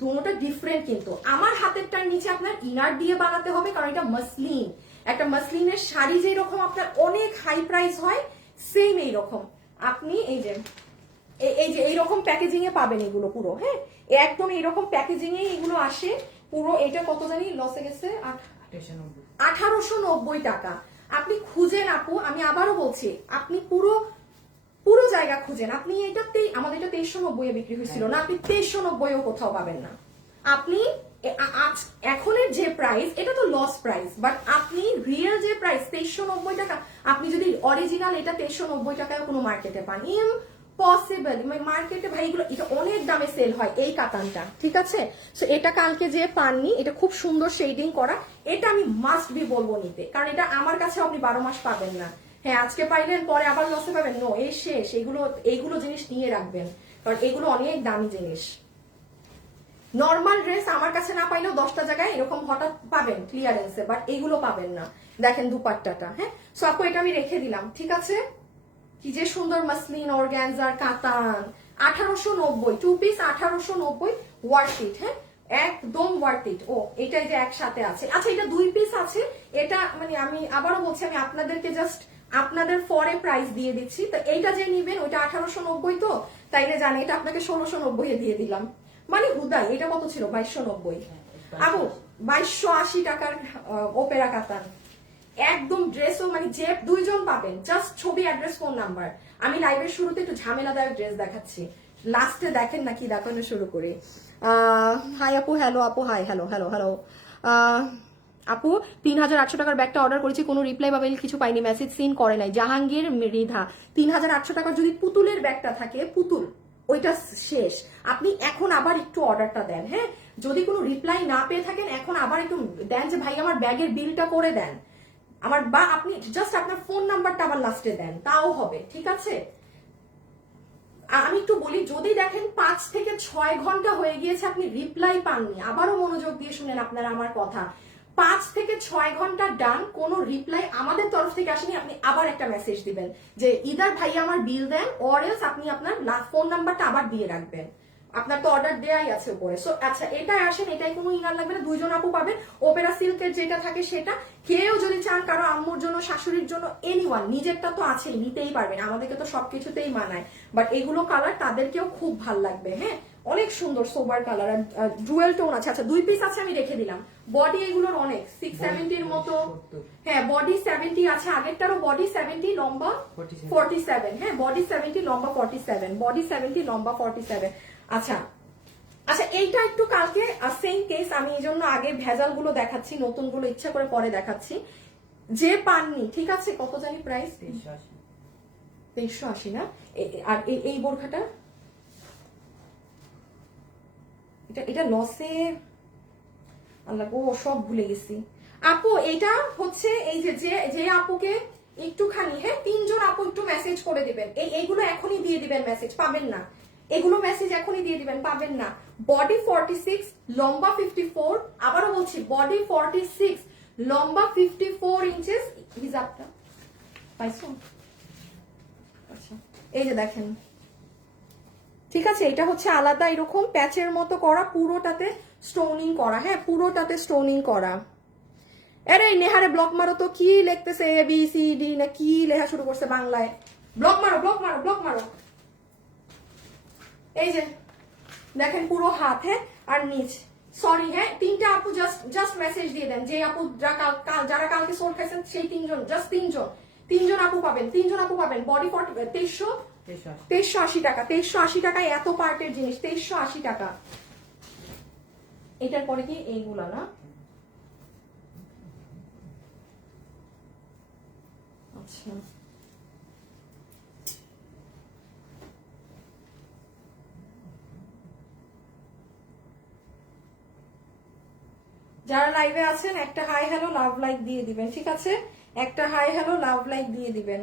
দুটোটা ডিফারেন্ট, কিন্তু আমার হাতেরটার নিচে আপনার ইনার দিয়ে বানাতে হবে, কারণ এটা মাসলিন। একটা মাসলিনের শাড়ি যেরকম আপনার অনেক হাই প্রাইস হয়, সেম এইরকম আপনি এই যে এইরকম প্যাকেজিং এ পাবেন এগুলো পুরো। হ্যাঁ একদম এইরকম প্যাকেজিং এ এগুলো আসে পুরো। এটা কত জানি লসে গেছে, 1890 টাকা। আপনি খুঁজেন আপু, আমি আবারও বলছি, আপনি পুরো জায়গা খুঁজেন, আপনি এটাতেই, আমাদের এটা 2390 এ বিক্রি হয়েছিল না, আপনি 2390 কোথাও পাবেন না। আপনি এখনের যে প্রাইস, এটা তো লস প্রাইস, বাট আপনি রিয়েল যে প্রাইস 2390 টাকা, আপনি যদি অরিজিনাল এটা 2390 টাকায় কোনো মার্কেটে পান, পসিবল মার্কেটে ভাই এগুলো এটা অনেক দামে সেল হয় এই কাতানটা, ঠিক আছে? সো এটা কালকে যে পাননি, এটা খুব সুন্দর শেডিং করা, এটা আমি মাস্ট বি বলবো নিতে, কারণ এটা আমার কাছে আপনি 12 মাস পাবেন না। হ্যাঁ আজকে পাইলেন পরে আবার লসে পাবেন, নো, এই শেষ। এইগুলো জিনিস নিয়ে রাখবেন, কারণ এগুলো অনেক দামি জিনিস। নর্মাল ড্রেস আমার কাছে না পাইলেও 10টা জায়গায় এরকম হঠাৎ পাবেন ক্লিয়ারেন্সে, বাট এইগুলো পাবেন না। দেখেন দুপাট্টাটা, হ্যাঁ। সো আপু এটা আমি রেখে দিলাম, ঠিক আছে? কি যে সুন্দর মাসলিন অর্গানজার কাতান, 1890 টু পিস, 1890 ওয়ার্থ ইট, হ্যাঁ একদম ওয়ার্থ ইট। ও এটাই যে একসাথে আছে, আচ্ছা এটা 2 পিস আছে। এটা মানে আমি আবারও বলছি, আমি আপনাদেরকে জাস্ট আপনাদের ফরে প্রাইস দিয়ে দিচ্ছি। তো এইটা যে নিবেন ওইটা 1890, তো তাইলে জানি এটা আপনাকে 1690 এ দিয়ে দিলাম। মানে হুদাই এটা কত ছিল? 2290। আবু 2280 টাকার ওপেরা কাতান, একদম ড্রেসও মানে যে 2 জন পাবেন, জাস্ট ছবি, অ্যাড্রেস, ফোন নাম্বার। আমি লাইভের শুরুতে একটু ঝামেলাদায়ক ড্রেস দেখাচ্ছি, লাস্টে দেখেন নাকি দেখানো শুরু করি। হাই আপু, হ্যালো আপু, হাই, হ্যালো হ্যালো হ্যালো। আপু 3800 টাকার ব্যাগটা অর্ডার করেছি, কোনো রিপ্লাই বা মেল কিছু পাইনি, মেসেজ সিন করে নাই। জাহাঙ্গীর মৃধা, 3800 টাকার যদি পুতুলের ব্যাগটা থাকে, পুতুল ওইটা শেষ। আপনি এখন আবার একটু অর্ডারটা দেন, হ্যাঁ। যদি কোনো রিপ্লাই না পেয়ে থাকেন এখন আবার একটু দেন যে ভাই আমার ব্যাগের বিলটা করে দেন আমার, বা আপনি জাস্ট আপনার ফোন নাম্বারটা আবার লাস্টে দেন, তাও হবে, ঠিক আছে? আমি একটু বলি, যদি দেখেন 5 থেকে 6 ঘন্টা হয়ে গিয়েছে আপনি রিপ্লাই পাননি, আবারও মনোযোগ দিয়ে শুনেন আপনারা আমার কথা, 5 থেকে 6 ঘন্টা ডান, কোনো রিপ্লাই আমাদের তরফ থেকে আসেনি, আপনি আবার একটা মেসেজ দিবেন যে ইদার ভাই আমার বিল দেন, অর এলস আপনি আপনার ফোন নাম্বারটা আবার দিয়ে রাখবেন। আপনার তো অর্ডার দেয়াই আছে উপরে। সো আচ্ছা এটাই আসেন, এটাই কোনো ইনার লাগবে না, 2 জন আপু পাবেন। ওপেরা সিল্কের যেটা থাকে সেটা, কেউ যদি চান কারো আম্মুর জন্য, শাশুড়ির জন্য, এনিওয়ান, নিজেরটা তো আছেই, নিতেই পারবেন, আমাদেরকে তো সবকিছুতেই মানায়, বাট এগুলো কালার তাদেরকেও খুব ভাল লাগবে, হ্যাঁ অনেক সুন্দর সোবার কালার, আর ডুয়েল টোন আছে। আচ্ছা 2 পিস আছে, আমি রেখে দিলাম। বডি এগুলোর অনেক 670 এর মতো, হ্যাঁ বডি 70 আছে, আগেরটারও বডি 70, লম্বা 47, হ্যাঁ বডি 70, লম্বা 47, বডি 70, লম্বা 47। আচ্ছা আচ্ছা এইটা একটু কালকে সেম কেস, আমি এই জন্য আগে ভেজাল গুলো দেখাচ্ছি, নতুন গুলো ইচ্ছা করে পরে দেখাচ্ছি। যে পাননি, ঠিক আছে, কত জানি প্রাইস? 2380 না? আর এই বোরখাটা, এটা লসে, আল্লাহ গো সব ভুলে গেছি। আপু এটা হচ্ছে এই যে আপুকে একটুখানি, হ্যাঁ 3 জন আপু একটু মেসেজ করে দিবেন, এইগুলো এখনই দিয়ে দিবেন, মেসেজ পাবেন না, এগুলো মেসেজ এখনই দিয়ে দিবেন, পাবেন না। বডি 46, লম্বা 54, আবারও বলছি বডি 46, লম্বা 54 ইঞ্চেস, হিজাবটা পাইছো? আচ্ছা এই যে দেখেন, ঠিক আছে, এটা হচ্ছে আলাদা এরকম প্যাচের মতো করা, পুরোটাতে স্টোনিং করা, হ্যাঁ পুরোটাতে স্টোনিং করা। আরে নেহারে ব্লক মারো তো, কি লিখতেছে এ বি সি ডি না কি লেখা শুরু করছে বাংলায়, ব্লক মারো ব্লক মারো ব্লক মারো। এই যে দেখেন পুরো হাত, হ্যাঁ আর নিচ, সরি হ্যাঁ 3টা আপু জাস্ট মেসেজ দিয়ে দেন, যে আপু যারা কালকে সোল খাইছেন সেই 3 জন, জাস্ট 3 জন আপু পাবেন, 3 জন আপু পাবেন। বডি 2380 টাকা, 2380 টাকায় এত পার্টের জিনিস, 2380 টাকা। এটার পরে কি এইগুলা না? আচ্ছা যারা লাইভে আছেন একটা হাই হ্যালো লাভ লাইক দিয়ে দিবেন, ঠিক আছে? একটা হাই হ্যালো লাভ লাইক দিয়ে দিবেন।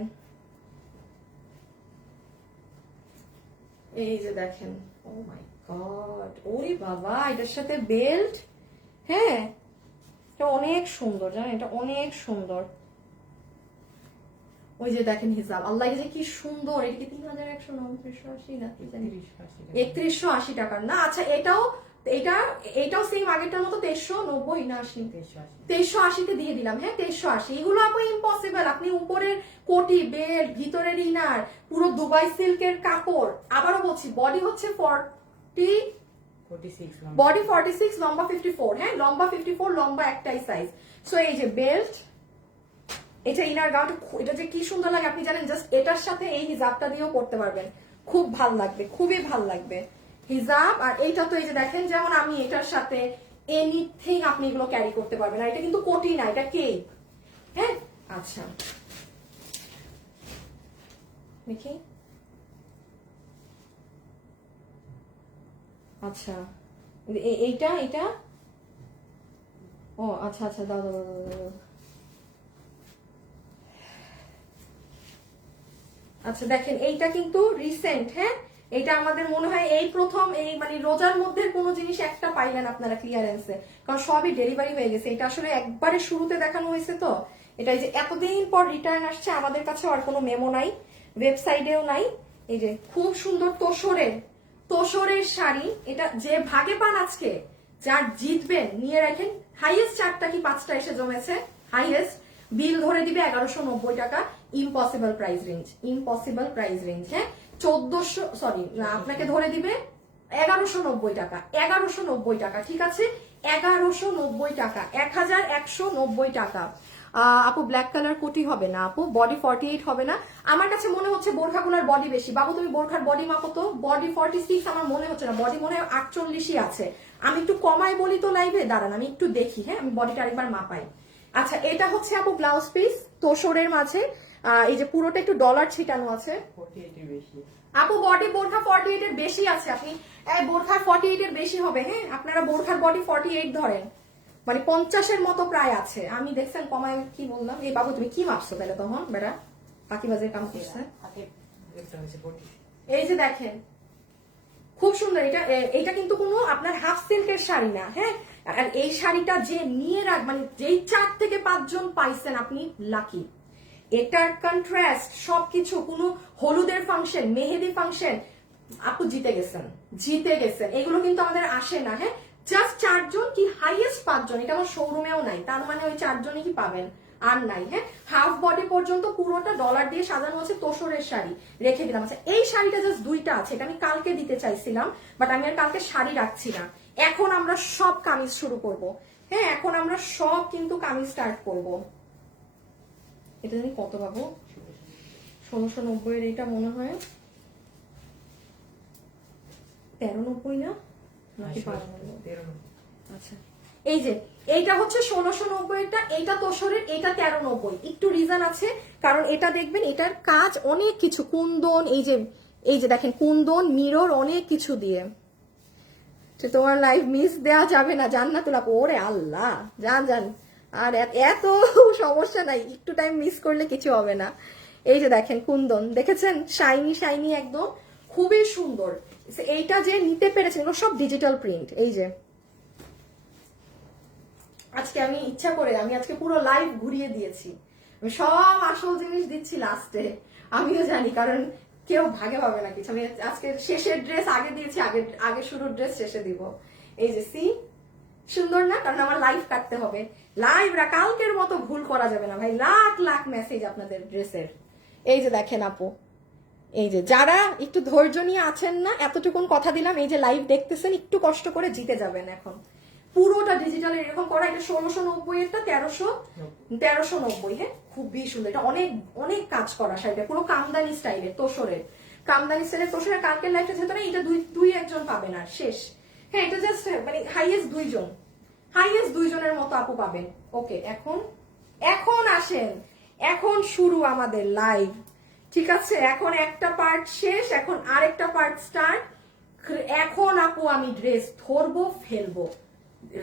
এই যে দেখেন, ও মাই গড, ওরে বাবা, এটার সাথে বেল্ট, হ্যাঁ এটা অনেক সুন্দর, জানেন এটা অনেক সুন্দর। ওই যে দেখেন হিজাব, আল্লাহ যে কি সুন্দর, এটা কি 3180 না কি জানি, 3180 টাকার না? আচ্ছা এটাও সেম আগেরটার মতো 2390 না 80, 2380 দিয়ে দিলাম, হ্যাঁ 2380। এগুলো আপু ইম্পসিবল, আপনি উপরের কোটি, বেল্ট, ভিতরের ইনার, পুরো দুবাই সিল্কের কাপড়। আবারও বলছি বডি হচ্ছে 46, বডি 46, লম্বা 54, হ্যাঁ লম্বা 54, লম্বা একটাই সাইজ। সো এই যে বেল্ট, এটা ইনার গাউনটা, এটা যে কি সুন্দর লাগে আপনি জানেন, জাস্ট এটার সাথে এই হিজাবটা দিয়েও পড়তে পারবেন, খুব ভাল লাগবে, খুবই ভাল লাগবে হিজাব। আর এইটা তো এই যে দেখেন, যেমন আমি এটার সাথে এনিথিং আপনি এগুলো ক্যারি করতে পারবেন, আর এটা কিন্তু কোটি না, এটা কেক, হ্যাঁ। আচ্ছা দেখি আচ্ছা এইটা এটা, ও আচ্ছা আচ্ছা, দাও দাও দাও দাও। আচ্ছা দেখেন এইটা কিন্তু রিসেন্ট, হ্যাঁ এটা আমাদের মনে হয় এই প্রথম, এই মানে রোজার মধ্যে কোনো জিনিস একটা পাইলেন আপনারা ক্লিয়ারেন্সে, কারণ সবই ডেলিভারি হয়ে গেছে। এটা আসলে একবারে শুরুতে দেখানো হয়েছে তো, এটা এই যে এতদিন পর রিটার্ন আসছে, আমাদের কাছে আর কোনো মেমো নাই, ওয়েবসাইটেও নাই। এই যে খুব সুন্দর তোষরের শাড়ি, এটা যে ভাগে পান আজকে, যার জিতবেন নিয়ে রাখেন। হাইয়েস্ট 4টা কি 5টা এসে জমেছে, হাইয়েস্ট বিল ধরে দিবে 1190 টাকা। Impossible price range, impossible price range, হ্যাঁ 1400, সরি আপনাকে ধরে দিবে 1190 টাকা, 1190 টাকা, ঠিক আছে 1190 টাকা, 1190 টাকা। আপু ব্ল্যাক কালার কোটি হবে না আপু, বডি 48 হবে না। আমার কাছে মনে হচ্ছে বোরখাগুলোর বডি বেশি। বাবু তুমি বোরখার বডি মাপো তো, বডি 46 আমার মনে হচ্ছে না, বডি মনে হয় 48ই আছে। আমি একটু কমাই বলি তো লাইভে, দাঁড়ান আমি একটু দেখি, হ্যাঁ আমি বডিটা আরেকবার মাপাই। আচ্ছা এটা হচ্ছে আপু ব্লাউজ পিস তোষরের মাঝে, এই যে পুরোটা একটু ডলার ছিটানো আছে। আপু বডি বোরখা 48 এর বেশি আছে, আপনি বোরখার 48 এর বেশি হবে, হ্যাঁ আপনারা বোরখার বডি 48 ধরেন, মানে 50-এর মতো প্রায় আছে। আমি দেখছেন কমায় কি বললাম। এই বাবু তুমি কি মাপছো তাহলে তখন বেড়া ফাঁকিবাজের কাম করছে। এই যে দেখেন খুব সুন্দর, এটা কিন্তু কোনো আপনার হাফ সিল্কের শাড়ি না, হ্যাঁ আর এই শাড়িটা যে নিয়ে মানে যেই 4 থেকে 5 জন পাইছেন আপনি লাকি। এটার কন্ট্রাস্ট সবকিছু, কোনো হলুদের ফাংশন, মেহেদি ফাংশন, আপু জিতে গেছেন, জিতে গেছেন। এগুলো কিন্তু আমাদের আসে না, হ্যাঁ জাস্ট 4 জন কি হাইয়েস্ট 5 জন, এটা আমার শোরুমেও নাই, তার মানে ওই 4 জনই কি পাবেন আর নাই, হ্যাঁ হাফ বডি পর্যন্ত পুরোটা ডলার দিয়ে সাজানো আছে তোষরের শাড়ি, রেখে দিলাম। আচ্ছা এই শাড়িটা জাস্ট 2টা আছে, এটা আমি কালকে দিতে চাইছিলাম, বাট আমি আর কালকে শাড়ি রাখছি না। এখন আমরা সব কামিজ শুরু করব, হ্যাঁ এখন আমরা সব কিন্তু কামিজ স্টার্ট করব। এটা জানি কত পাবো, 1690 এর, এটা মনে হয় 1390 না নাকি 1290? আচ্ছা এই যে এইটা হচ্ছে 1690 এটা, এইটা তোষরের, এটা 1390। একটু রিজন আছে, কারণ এটা দেখবেন এটার কাজ অনেক কিছু, কুন্দন, এই যে দেখেন কুন্দন, মিরর, অনেক কিছু দিয়ে। তোমার লাইভ মিস দেওয়া যাবে না, জান্নাতুল আপু, ওরে আল্লাহ জান, আর এত সমস্যা নাই, একটু টাইম মিস করলে কিছু হবে না। এই যে দেখেন কুন্দন, দেখেছেন শাইনি শাইনি একদম, খুবই সুন্দর। এইটা যে নিতে পেরেছেন এগুলো সব ডিজিটাল প্রিন্ট। এই যে আজকে আমি ইচ্ছা করে আমি আজকে পুরো লাইভ ঘুরিয়ে দিয়েছি, আমি সব আসল জিনিস দিচ্ছি লাস্টে, আমিও জানি কারণ কেউ ভাগে পাবে না কিছু। আমি আজকে শেষের ড্রেস আগে দিয়েছি, আগে শুরুর ড্রেস শেষে দিব। এই যে সি সুন্দর না, কারণ আমার লাইভ কাটতে হবে, লাইভরা কালকের মতো ভুল করা যাবে না ভাই, লাখ লাখ মেসেজ আপনাদের ড্রেসের। এই যে দেখেন আপু, এই যে যারা একটু ধৈর্য নিয়ে আছেন না, এতটুকুন কথা দিলাম, এই যে লাইভ দেখতেছেন একটু কষ্ট করে জিতে যাবেন। এখন পুরোটা ডিজিটাল এরকম করা, এটা 1690 এরটা 1390, হ্যাঁ খুবই সুন্দর। এটা অনেক অনেক কাজ করা শাড়িটা, পুরো কামদানি স্টাইলের তোষরের, কামদানি স্টাইলের তোষরের। কালকের লাইফটা যেহেতু না, এটা দুই একজন পাবেন আর শেষ, হ্যাঁ এটা জাস্ট মানে হাইয়েস্ট 2 জন, হাইয়েস্ট 2 জনের মতো আপু পাবেন। ওকে এখন আসেন, এখন শুরু আমাদের লাইভ, ঠিক আছে এখন একটা পার্ট শেষ, এখন আরেকটা পার্ট স্টার্ট। এখন আপু আমি ড্রেস ধরবো ফেলবো,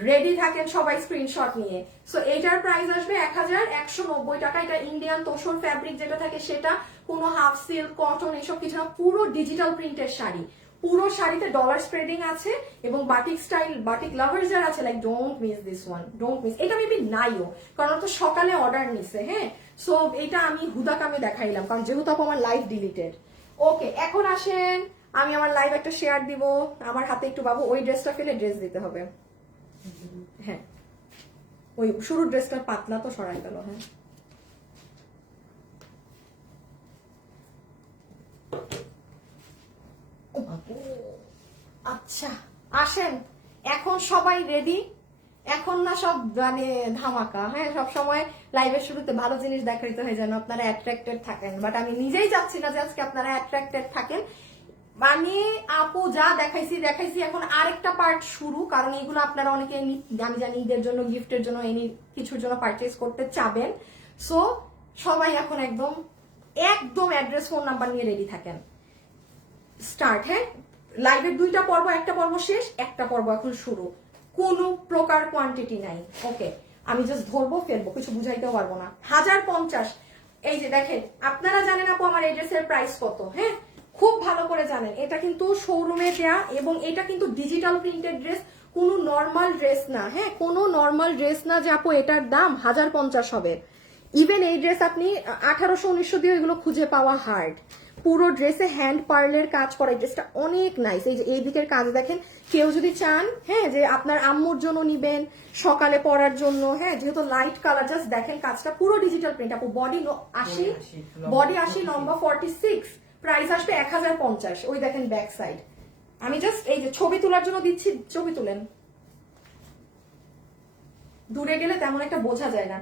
রেডি থাকেন সবাই স্ক্রিনশট নিয়ে। সো এইটার প্রাইস আসবে 1190 টাকা। এটা ইন্ডিয়ান তোষর ফ্যাব্রিক যেটা থাকে সেটা, কোনো হাফ সিল্ক কটন এসব কিছু না, পুরো ডিজিটাল প্রিন্টের শাড়ি, পুরো শাড়িতে ডলার স্প্রেডিং আছে এবং বাটিক স্টাইল, বাটিক লাভার্স যারা আছে like don't miss this one, don't miss. এটা মেবি নাইও, কারণ তো সকালে অর্ডার নিছে, হ্যাঁ সো এটা আমি হুদাকামে দেখাইলাম, কারণ যেহেতু আমার লাইভ ডিলিটেড। ওকে এখন আসেন, আমি আমার লাইভ একটা শেয়ার দিব, আমার হাতে একটু বাবু ওই ড্রেসটা ফেলে ড্রেস দিতে হবে, হ্যাঁ ওই শুরুর ড্রেসটা পাতলা তো সরাই গেল, হ্যাঁ আচ্ছা আসেন এখন সবাই রেডি। এখন না সব মানে ধামাকা, হ্যাঁ সব সময় লাইভের শুরুতে ভালো জিনিস দেখাইতে হয় যেন আপনারা অ্যাট্রাক্টেড থাকেন, বাট আমি নিজেই চাচ্ছি না যে আজকে আপনারা অ্যাট্রাক্টেড থাকেন। মানে আপু যা দেখাইছি, এখন আরেকটা পার্ট শুরু, কারণ এগুলো আপনারা অনেকে আমি জানি ঈদের জন্য, গিফটের জন্য, এনি কিছুর জন্য পারচেজ করতে চাবেন। সো সবাই এখন একদম অ্যাড্রেস ফোন নাম্বার নিয়ে রেডি থাকেন। স্টার্ট, হ্যাঁ লাইভের 2টা পর্ব, একটা পর্ব শেষ, একটা পর্ব এখন শুরু, কোনো প্রকার কোয়ান্টিটি নাই। ওকে, আমি জাস্ট ধরবো ফেলবো, কিছু বুঝাইতেও পারবো না। 1050। এই যে দেখেন, আপনারা জানেন আপু আমার এই ড্রেসের প্রাইস কত, হ্যাঁ খুব ভালো করে জানেন। এটা কিন্তু শোরুমে দেয়া এবং এটা কিন্তু ডিজিটাল প্রিন্টেড ড্রেস, কোনো নর্মাল ড্রেস না, হ্যাঁ কোনো নর্মাল ড্রেস না যে আপু এটার দাম 1050 হবে। ইভেন এই ড্রেস আপনি 1800-1900 দিয়ে এগুলো খুঁজে পাওয়া হার্ড। পুরো ড্রেসে হ্যান্ড পার্লের কাজ করা, ড্রেসটা অনেক নাইস। এই যে এই দিকের কাজ দেখেন, কেউ যদি চান হ্যাঁ যে আপনার আম্মুর জন্য নিবেন, সকালে পরার জন্য, হ্যাঁ যেহেতু লাইট কালার, জাস্ট দেখেন কাজটা পুরো ডিজিটাল প্রিন্ট আপু। বডি 80, বডি 80, লম্বা 46, প্রাইস আসবে 1050। ওই দেখেন ব্যাক সাইড। আমি জাস্ট এই যে ছবি তোলার জন্য দিচ্ছি, ছবি তুলেন, দূরে গেলে তেমন একটা বোঝা যায় না।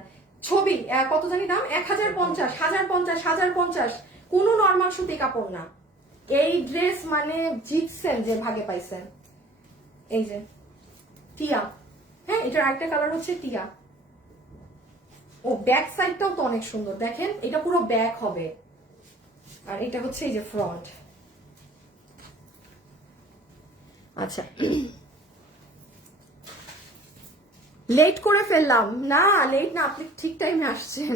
ছবি কত জানি দাম, 1050, 1050। কোনো নর্মাল সুতি কাপড় না। এই ড্রেস মানে জিতছেন যে ভাগে পাইছেন। এই যে টিয়া, হ্যাঁ এটার আরেকটা কালার হচ্ছে টিয়া। ও ব্যাক সাইডটাও তো অনেক সুন্দর, দেখেন এটা পুরো ব্যাক হবে, আর এটা হচ্ছে এই যে ফ্রন্ট। আচ্ছা লেট করে ফেললাম না, লেট না, আপনি ঠিক টাইমে আসছেন।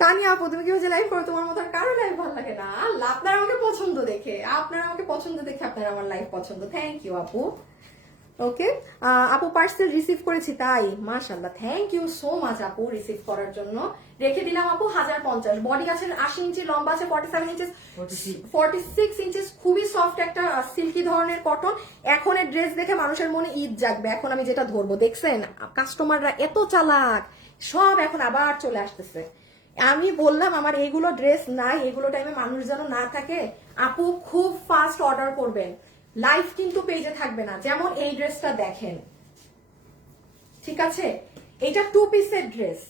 তানিয়া আপু তুমি কি হচ্ছে লাইভ করো, তোমার মতো কারো লাইভ ভালো লাগে না। আল্লাহ, আপনার আমাকে পছন্দ দেখে, আপনার আমাকে পছন্দ দেখে আপনার আমার লাইভ পছন্দ। থ্যাংক ইউ আপু। ওকে আপু পার্সেল রিসিভ করেছি তাই, মাশাআল্লাহ, থ্যাংক ইউ সো মাচ আপু রিসিভ করার জন্য। রেখে দিলাম আপু 1050। বডি আছে 80 ইঞ্চি, লম্বা আছে 47 ইঞ্চি, 46 ইঞ্চিস, খুবই সফট একটা সিল্কি ধরনের কটন। এখন এর ড্রেস দেখে মানুষের মনে ঈদ জাগবে। এখন আমি যেটা ধরবো, দেখছেন কাস্টমাররা এত চালাক, সব এখন আবার চলে আসতেছে। আমি বললাম আমার এইগুলো ড্রেস নাই, এগুলো টাইমে মানুষ যেন না থাকে। আপু খুব ফাস্ট অর্ডার করবেন, লাইভ কিন্তু পেজে থাকবে না। যেমন এই ড্রেসটা দেখেন, ঠিক আছে, এটা 2 পিসের ড্রেস,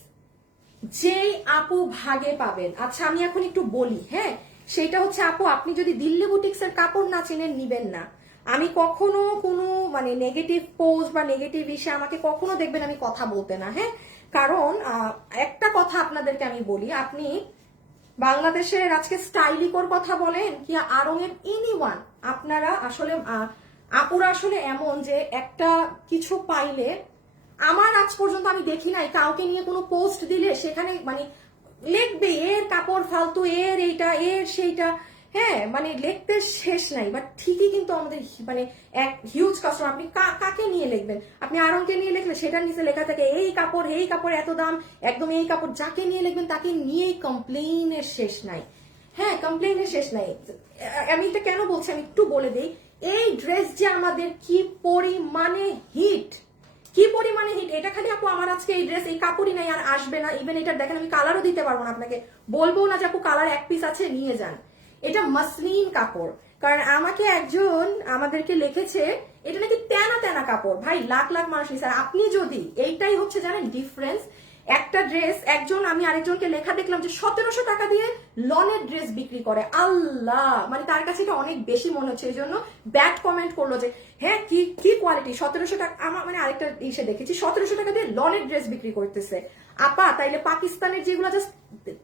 যেই আপু ভাগে পাবেন। আচ্ছা আমি এখন একটু বলি, হ্যাঁ সেটা হচ্ছে আপু আপনি যদি দিল্লি বুটিক্সের কাপড় না চেনেন নিবেন না। আমি কখনো কোনো মানে নেগেটিভ পোস্ট বা নেগেটিভ ইসে আমাকে কখনো দেখবেন আমি কথা বলতে না, হ্যাঁ কারণ একটা কথা আপনাদেরকে আমি বলি, আপনি বাংলাদেশের আজকে স্টাইলিকোর কথা বলেন কি আরঙের এনিওয়ান, আপনারা আসলে আপুরা আসলে এমন যে একটা কিছু পাইলে, আমার আজ পর্যন্ত আমি দেখি নাই কাউকে নিয়ে কোনো পোস্ট দিলে সেখানে মানে লিখবে এর কাপড় ফালতু, এর এইটা, এর সেইটা, হ্যাঁ মানে লিখতে শেষ নাই। বাট ঠিকই কিন্তু আমাদের মানে এক হিউজ কাস্টমার, আপনি কাকে নিয়ে লিখবেন, আপনি আরংকে নিয়ে লিখলে সেটার নিচে লেখা থাকে এই কাপড় এত দাম, একদম এই কাপড়, যাকে নিয়ে লিখবেন তাকে নিয়েই কমপ্লেইনের শেষ নাই। হ্যাঁ কমপ্লেইনের শেষ নাই। আমি এটা কেন বলছি আমি একটু বলে দিই, এই ড্রেস যে আমাদের কি পরিমাণে হিট, কি পরিমাণে হিট, এটা খালি আপু আমার আজকে এই ড্রেস এই কাপড়ই নাই আর আসবে না। ইভেন এটা দেখেন আমি কালারও দিতে পারবো না আপনাকে, বলবো না যে আপু কালার এক পিস আছে নিয়ে যান। এটা মসলিন কাপড়, কারণ আমাকে একজন আমাদেরকে লিখেছে এটা নাকি তেনা তেনা কাপড়। ভাই লাখ লাখ মানুষ নিছে, আপনি যদি এইটাই হচ্ছে জানেন ডিফারেন্স। একটা ড্রেস একজন, আমি আরেকজনকে লেখা দেখলাম যে 1700 টাকা দিয়ে লনের ড্রেস বিক্রি করে। আল্লাহ, মানে তার কাছে এটা অনেক বেশি মনে হচ্ছে, এই জন্য ব্যাড কমেন্ট করলো যে হ্যাঁ কি কি কোয়ালিটি, 1700 টাকা। আমার মানে আরেকটা ইসে দেখেছি 1700 টাকা দিয়ে লনের ড্রেস বিক্রি করতেছে। আপা তাইলে পাকিস্তানের যেগুলো জাস্ট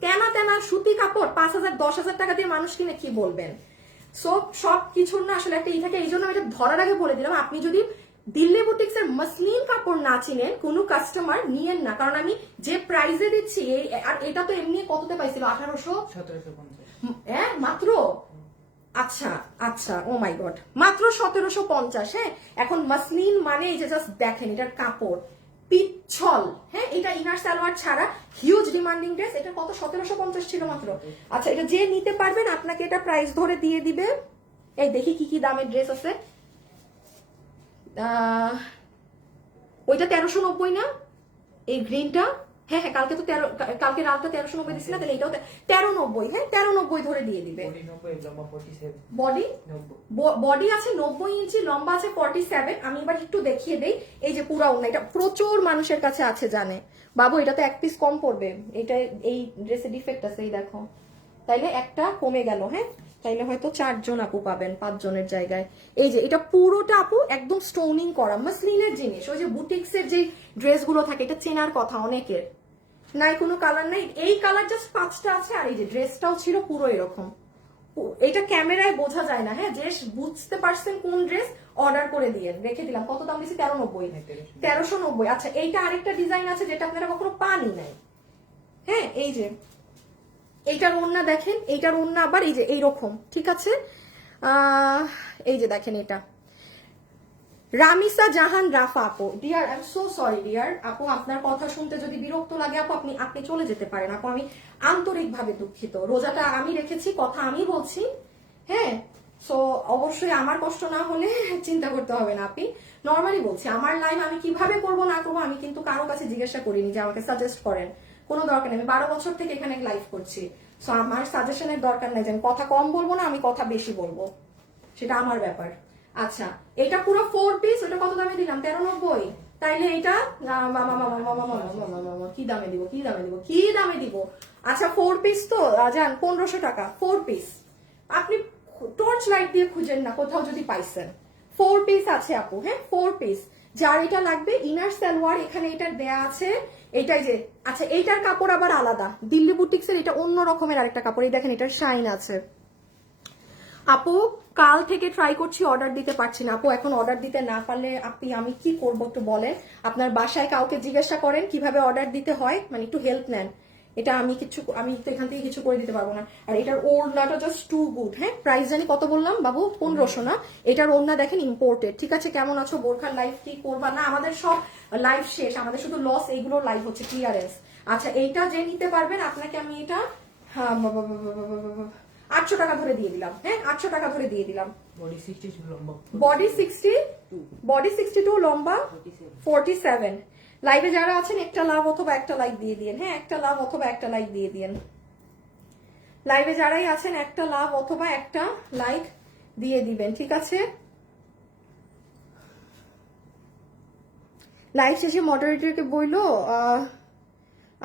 তেনা তেনা সুতি কাপড় 5000 10,000 টাকা দিয়ে মানুষ কিনে কি বলবেন। সব কিছুর না আসলে একটা ই থাকে, এই জন্য আমি এটা ধরার আগে বলে দিলাম, আপনি যদি দিল্লি বুটিক্স এর মসলিন কাপড় না চিনেন কোনো কাস্টমার নিয়েন না, কারণ আমি যে প্রাইসে দিচ্ছি আর এটা তো এমনি কততে পাইছিল 1800 হ্যাঁ মাত্র। আচ্ছা আচ্ছা, ও মাই গড, মাত্র 1750। হ্যাঁ এখন মসলিন মানে এই যে জাস্ট দেখেন এটার কাপড় পিচ্ছল, হ্যাঁ এটা ইনার সালোয়ার ছাড়া হিউজ ডিমান্ডিং ড্রেস। এটা কত 1750 ছিল মাত্র। আচ্ছা এটা যে নিতে পারবেন আপনাকে এটা প্রাইস ধরে দিয়ে দিবে। এই দেখি কি কি দামের ড্রেস আছে। ওইটা 1390 না, এই গ্রিনটা, হ্যাঁ হ্যাঁ কালকে তো কালকে রাতটা 1390 দিচ্ছি না, তাহলে এটাও 1390, হ্যাঁ 1390 ধরে দিয়ে দিবে। বডি আছে 90 ইঞ্চি, লম্বা আছে 47। আমি এবার একটু দেখিয়ে দেই, এই যে পুরা ওড়না, এটা প্রচুর মানুষের কাছে আছে জানে। বাবু এটা তো এক পিস কম পড়বে, এটা এই ড্রেসে ডিফেক্ট আছে, এই দেখো, তাইলে একটা কমে গেল। হ্যাঁ তাইলে হয়তো 4 জন আপু পাবেন 5 জনের জায়গায়। এই যে এটা পুরোটা আপু একদম স্টোনিং করা মসলিনের জিনিস, ওই যে বুটিক্সের যে ড্রেসগুলো থাকে এটা চেনার কথা অনেকের, নাই কোনো কালার নাই, এই কালার জাস্ট 5টা আছে। আর এই যে ড্রেসটাও ছিল পুরো এরকম, এটা ক্যামেরায় বোঝা যায় না, হ্যাঁ, যে বুঝতে পারছেন কোন ড্রেস অর্ডার করে দিয়ে রেখে দিলাম। কত দাম দিচ্ছি? 1390। 1390। আচ্ছা, এইটা আরেকটা ডিজাইন আছে যেটা আপনারা কখনো পানি নাই, হ্যাঁ, এই যে এইটার ওড়না দেখেন, এইটার ওড়না আবার এই যে এইরকম, ঠিক আছে। এই যে দেখেন, এটা রামিসা জাহান রাফা আপু। Dear, I am so sorry dear আপু, আপনার কথা শুনতে যদি বিরক্ত লাগে আপু, আপনি চলে যেতে পারেন আপু, আমি আন্তরিকভাবে দুঃখিত। রোজাটা আমি রেখেছি, কথা আমি বলছি, হ্যাঁ। সো অবশ্যই আমার কষ্ট না হলে চিন্তা করতে হবে না আপনি। নর্মালি বলছি, আমার লাইভ আমি কিভাবে করবো না করবো আমি কিন্তু কারো কাছে জিজ্ঞাসা করিনি যে আমাকে সাজেস্ট করেন, কোনো দরকার নেই। আমি 12 বছর থেকে এখানে লাইভ করছি, সো আমার সাজেশনের দরকার নেই যে আমি কথা কম বলবো না, আমি কথা বেশি বলবো, সেটা আমার ব্যাপার। আচ্ছা, এটা পুরো 4 পিস, ওটা কত দামে দিলাম? 1390। তাইলে এটা কি দামে দিব, কি দামে দিব, কি দামে দিব? আচ্ছা, 4 পিস তো যান 1500 টাকা 4 পিস। আপনি টর্চ লাইট দিয়ে খুঁজেন না কোথাও যদি পাইছেন। 4 পিস আছে আপু, হ্যাঁ 4 পিস। যার এটা লাগবে ইনার সালোয়ার এখানে এটা দেয়া আছে, এইটাই যে। আচ্ছা, এইটার কাপড় আবার আলাদা, দিল্লি বুটিক্সের এটা অন্য রকমের আরেকটা কাপড়, এই দেখেন এটার শাইন আছে। আপু কাল থেকে ট্রাই করছি, অর্ডার দিতে পারছি না আপু। এখন অর্ডার দিতে না পারলে আপনি আমি কি করব একটু বলেন। আপনার বাসায় কাউকে জিজ্ঞাসা করেন কিভাবে অর্ডার দিতে হয়, মানে একটু হেল্প নেন। এটা আমি তো এখান থেকে কিছু করে দিতে পারবো না। আর এটার ওড়নাটা জাস্ট টু গুড, হ্যাঁ। প্রাইস জানি কত বললাম বাবু? 1500 না? এটার ওড়না দেখেন ইম্পোর্টেড, ঠিক আছে। কেমন আছো? বোরখার লাইভ কি করবা না? আমাদের সব লাইভ শেষ, আমাদের শুধু লস এইগুলো লাইভ হচ্ছে, ক্লিয়ারেন্স। আচ্ছা, এইটা যে নিতে পারবেন আপনাকে আমি এটা 800 টাকা ধরে দিয়ে দিলাম, হ্যাঁ 800 টাকা ধরে দিয়ে দিলাম। বডি 62 লম্বা, বডি 62 লম্বা 47। লাইভে যারা আছেন একটা লাভ অথবা একটা লাইক দিয়ে দিন, হ্যাঁ একটা লাভ অথবা একটা লাইক দিয়ে দিন। লাইভে যারাই আছেন একটা লাভ অথবা একটা লাইক দিয়ে দিবেন, ঠিক আছে। লাইভ শেষে মডারেটরকে বইলো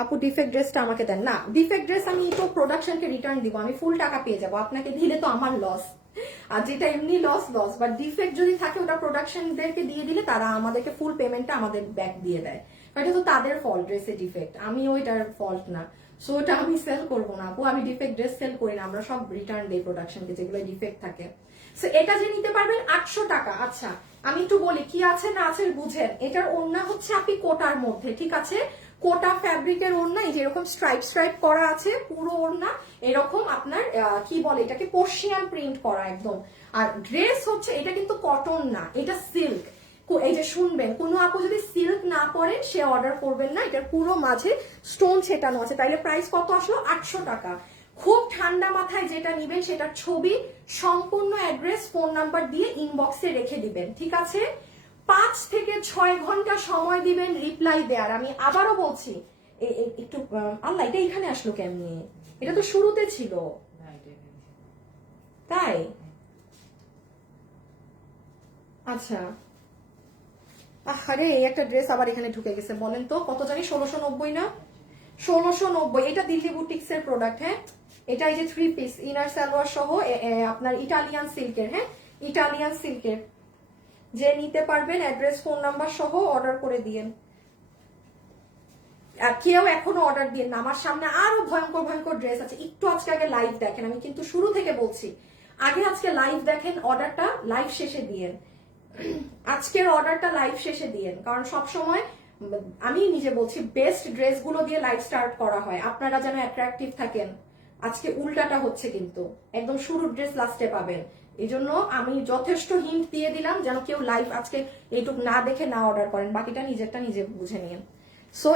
আপু ডিফেক্ট ড্রেসটা আমাকে দেন। না, ডিফেক্ট ড্রেস আমি তো প্রোডাকশনকে রিটার্ন দিব, আমি ফুল টাকা পেয়ে যাব। আপনাকে দিলে তো আমার লস, আর যেটা এমনি লস, বাট ডিফেক্ট যদি থাকে ওটা প্রোডাকশনদেরকে দিয়ে দিলে তারা আমাদেরকে ফুল পেমেন্টটা আমাদের ব্যাক দিয়ে দেয়। এটা তো তাদের ফল্ট, ড্রেসের ডিফেক্ট, আমি ওইটার ফল্ট না। সো ওটা আমি সেল করবো না আপু, আমি ডিফেক্ট ড্রেস সেল করি না, আমরা সব রিটার্ন দিই প্রোডাকশনকে যেগুলো ডিফেক্ট থাকে। সো এটা যে নিতে পারবেন 800 টাকা। আচ্ছা, আমি একটু বলি কি আছে না আছে বুঝেন। এটার ওড়না হচ্ছে আপনি কোটার মধ্যে, ঠিক আছে, কোটা ফ্যাব্রিকের ওড়না, এই যেরকম স্ট্রাইপ স্ট্রাইপ করা আছে পুরো ওড়না, এরকম আপনার কি বলে এটাকে, পর্শিয়ান প্রিন্ট করা একদম। আর ড্রেস হচ্ছে এটা কিন্তু কটন না, এটা সিল্ক। এই যে শুনবেন, কোনো আপু যদি সিল্ক না পরেন সে অর্ডার করবেন না। এটার পুরো মাঝে স্টোন ছেটানো আছে। তাইলে প্রাইস কত আসলো? 800 টাকা। খুব ঠান্ডা মাথায় যেটা নিবেন সেটার ছবি, সম্পূর্ণ অ্যাড্রেস, ফোন নাম্বার দিয়ে ইনবক্সে রেখে দিবেন, ঠিক আছে। 5 থেকে 6 ঘন্টা সময় দিবেন রিপ্লাই দেওয়ার। আমি আবারও বলছি, একটু আল্লাহ, এটা এখানে আসলো কেমনি? এটা তো শুরুতে ছিল, তাই? আচ্ছা, আরে এই একটা ড্রেস আবার এখানে ঢুকে গেছে, বলেন তো কত জানি? 1690 না? 1690। এটা দিল্লি বুটিক্স এর প্রোডাক্ট, হ্যাঁ। এটা এই যে 3 পিস ইনার সালোয়ার সহ আপনার ইটালিয়ান সিল্কের, হ্যাঁ ইটালিয়ান সিল্কের। যে নিতে পারবেন অ্যাড্রেস ফোন নাম্বার সহ অর্ডার করে দিয়েন। আর কেউ এখনো অর্ডার দিয়ে না, আমার সামনে আরো ভয়ঙ্কর ভয়ঙ্কর ড্রেস আছে। একটু আজকে আগে লাইভ দেখেন, আমি কিন্তু শুরু থেকে বলছি, আগে আজকে লাইভ দেখেন, অর্ডারটা লাইভ শেষে দিয়েন। আজকের অর্ডারটা লাইভ শেষে দিয়েন, কারণ সব সময় আমি নিজে বলছি বেস্ট ড্রেসগুলো দিয়ে লাইভ স্টার্ট করা হয়, আপনারা যেন অ্যাট্রাকটিভ থাকেন। আজকে উল্টাটা হচ্ছে, কিন্তু একদম শুরুর ড্রেস লাস্টে পাবেন। এই জন্য আমি যথেষ্ট হিন্ট দিয়ে দিলাম যেন কেউ লাইভ আজকে এইটুক না দেখে না অর্ডার করেন, বাকিটা নিজেরটা নিজে বুঝে নিন। সো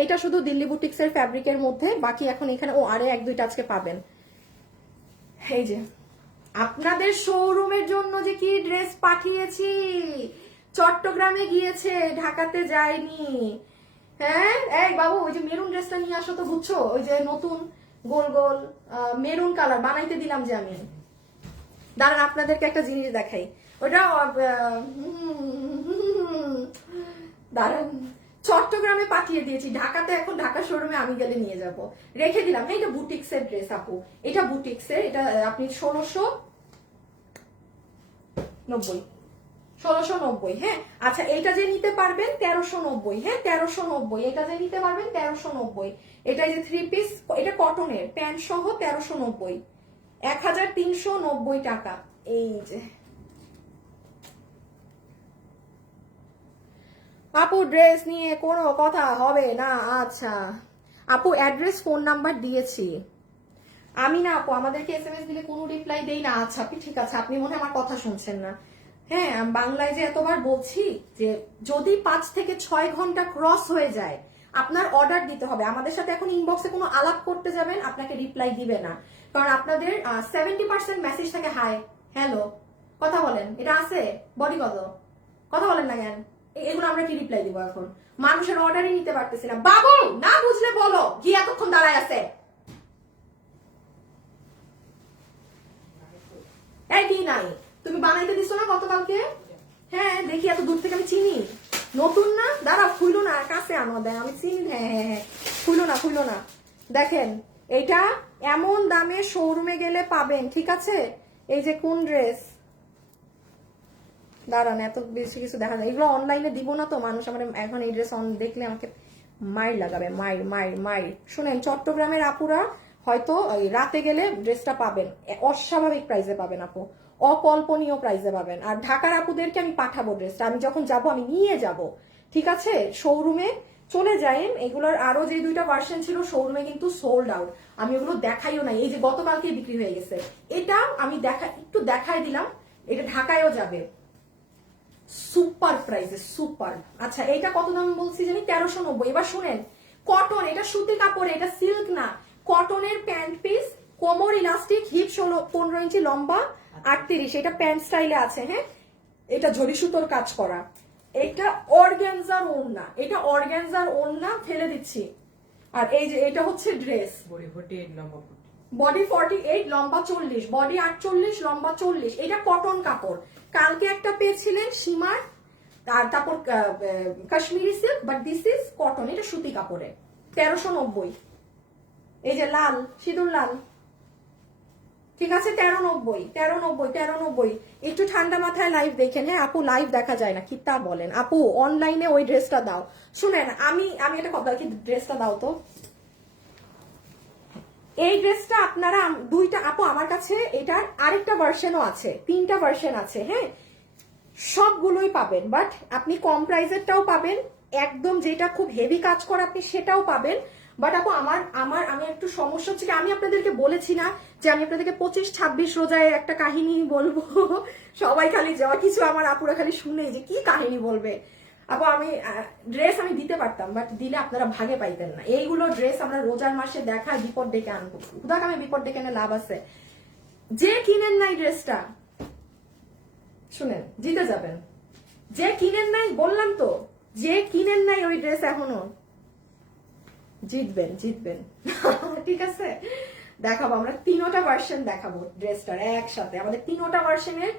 এইটা শুধু দিল্লি বুটিক্স এর ফ্যাব্রিকের মধ্যে, বাকি এখন এখানে আরে 1-2টা আজকে পাবেন। এই যে আপনাদের শোরুমের জন্য যে কি ড্রেস পাঠিয়েছি, চট্টগ্রামে গিয়েছে, ঢাকাতে যায়নি। হ্যাঁ এই বাবু, ওই যে মেরুন ড্রেসটা নিয়ে আসো তো, বুঝছো, ওই যে নতুন গোল গোল মেরুন কালার বানাইতে দিলাম যে আমি। দাঁড়ান আপনাদেরকে একটা জিনিস দেখাই, ওটা দাঁড়ান, চট্টগ্রামে পাঠিয়ে দিয়েছি, ঢাকাতে এখন ঢাকা শোরুমে আমি গেলে নিয়ে যাব। রেখে দিলাম, হ্যাঁ এটা বুটিক্স এর ড্রেস আপু, এটা বুটিক্স এর, এটা আপনি 1690, হ্যাঁ। আচ্ছা, এইটা যে নিতে পারবেন 1390, হ্যাঁ 1390। এটা যে নিতে পারবেন 1390। এটা যে 3 পিস, এটা কটনের প্যান্ট সহ 1390। 1390 টাকা। এই যে আপু ড্রেস নিয়ে কোনো কথা হবে না। আচ্ছা আপু অ্যাড্রেস ফোন নাম্বার দিয়েছি আমি। না আপু আমাদেরকে এসএমএস দিলে কোনো রিপ্লাই দেই না। আচ্ছা আপনি ঠিক আছে, আপনি মনে হয় আমার কথা শুনছেন না। হ্যাঁ আমি বাংলায় যে এতবার বলছি যে যদি 5 থেকে 6 ঘন্টা ক্রস হয়ে যায় আপনার অর্ডার দিতে হবে। আমাদের সাথে এখন ইনবক্সে কোনো আলাপ করতে যাবেন আপনাকে রিপ্লাই দিবে না, কারণ আপনাদের 70% মেসেজ থাকে হাই হ্যালো কথা বলেন, এটা আছে বডি কত কথা বলেন না কেন, এগুলো আমরা কি রিপ্লাই দিব? এখন মানুষের অর্ডারই নিতে পারতেছি না। বাবু না বুঝলে বলো, কি এতক্ষণ দাঁড়ায় আছে? এই কি নাই তুমি বানাইতে দিছো না গতকালকে? হ্যাঁ দেখি, এত দূর থেকে আমি চিনি। নতুন না, দাঁড়াও খুইলো না, কাছে আনো দেয় আমি চিনি। হ্যাঁ হ্যাঁ হ্যাঁ খুইলো না দেখেন এটা এমন দামে শোরুমে গেলে পাবেন, ঠিক আছে? এই যে কোন ড্রেস, দাঁড়ান এত বেশি কিছু দেখা যায়, এগুলো অনলাইনে দিব না তো, মানুষ আমার এখন এই ড্রেস দেখলে আমাকে মাইর লাগাবে, মাইর। শুনেন চট্টগ্রামের আপুরা হয়তো রাতে গেলে ড্রেসটা পাবেন অস্বাভাবিক প্রাইসে পাবেন আপু, অকল্পনীয় প্রাইসে পাবেন। আর ঢাকার আপুদেরকে আমি পাঠাবো ড্রেসটা, আমি যখন যাব আমি নিয়ে যাব, ঠিক আছে? শোরুমে চলে যাই, এগুলোর আরো যে 2টা ভার্সন ছিল শোরুমে কিন্তু সোল্ড আউট, আমি ওগুলো দেখাইও নাই। এই যে গতকালকে বিক্রি হয়ে গেছে, এটা আমি একটু দেখাই দিলাম, এটা ঢাকায়ও যাবে সুপার প্রাইসে, সুপার। আচ্ছা এইটা কত দাম বলছি জানি? 1390। এবার শুনেন কটন, এটা সুতি কাপড়ে, এটা সিল্ক না, কটনের প্যান্ট পিস, কোমর ইলাস্টিক, হিপ 15 ইঞ্চি লম্বা, 38, এটা প্যান্ট স্টাইলে আছে। হ্যাঁ এটা ঝরি সুতোর কাজ করা, এটা অর্গানজার ওড়না, এটা অর্গানজার ওড়না ফেলে দিচ্ছি। আর এই যে এটা হচ্ছে ড্রেস, বডি 48 লম্বা 40, বডি 48 লম্বা 40, এটা কটন কাপড়। কালকে একটা পেয়েছিলেন সীমার, আর তারপর Kashmiri silk, but this is cotton, এটা সুতি কাপড়ে 1390। এই যে লাল, সিঁদুর লাল, ঠিক আছে 1390। একটু ঠান্ডা মাথায় লাইভ দেখেন। হ্যাঁ আপু লাইভ দেখা যায় না কি তা বলেন? আপু অনলাইনে ওই ড্রেসটা দাও। শুনেন আমি একটা কথা কি, ড্রেসটা দাও তো। এই ড্রেসটা আপনারা 2টা আপু আমার কাছে, এটার আরেকটা ভার্সনও আছে, 3টা ভার্সন আছে। হ্যাঁ সবগুলোই পাবেন, বাট আপনি কম প্রাইসেরটাও পাবেন, একদম যেটা খুব হেভি কাজ করে আপনি সেটাও পাবেন। বাট আপু আমি একটু সমস্যা হচ্ছে কি, আমি আপনাদেরকে বলেছি না যে আমি আপনাদেরকে 25-26 রোজায় একটা কাহিনী বলবো? সবাই খালি যাওয়া কিছু আমার আপুরা খালি শুনে যে কি কাহিনী বলবে। আপু আমি ড্রেস আমি দিতে পারতাম, বাট দিলে আপনারা ভাগে পাইতেন না। এইগুলো ড্রেস আমরা রোজার মাসে দেখায় বিপদ ডেকে আনবো, খুদাকে আমি বিপদ ডেকে এনে লাভ আছে। যে কিনেন নাই ড্রেসটা শুনেন জিতে যাবেন, যে কিনেন নাই বললাম তো, যে কিনেন নাই ওই ড্রেস এখনো জিতবেন। ঠিক আছে দেখাবো আমরা 3টা ভার্সন দেখাবো ড্রেসটার একসাথে, আমাদের 3টা ভার্সনের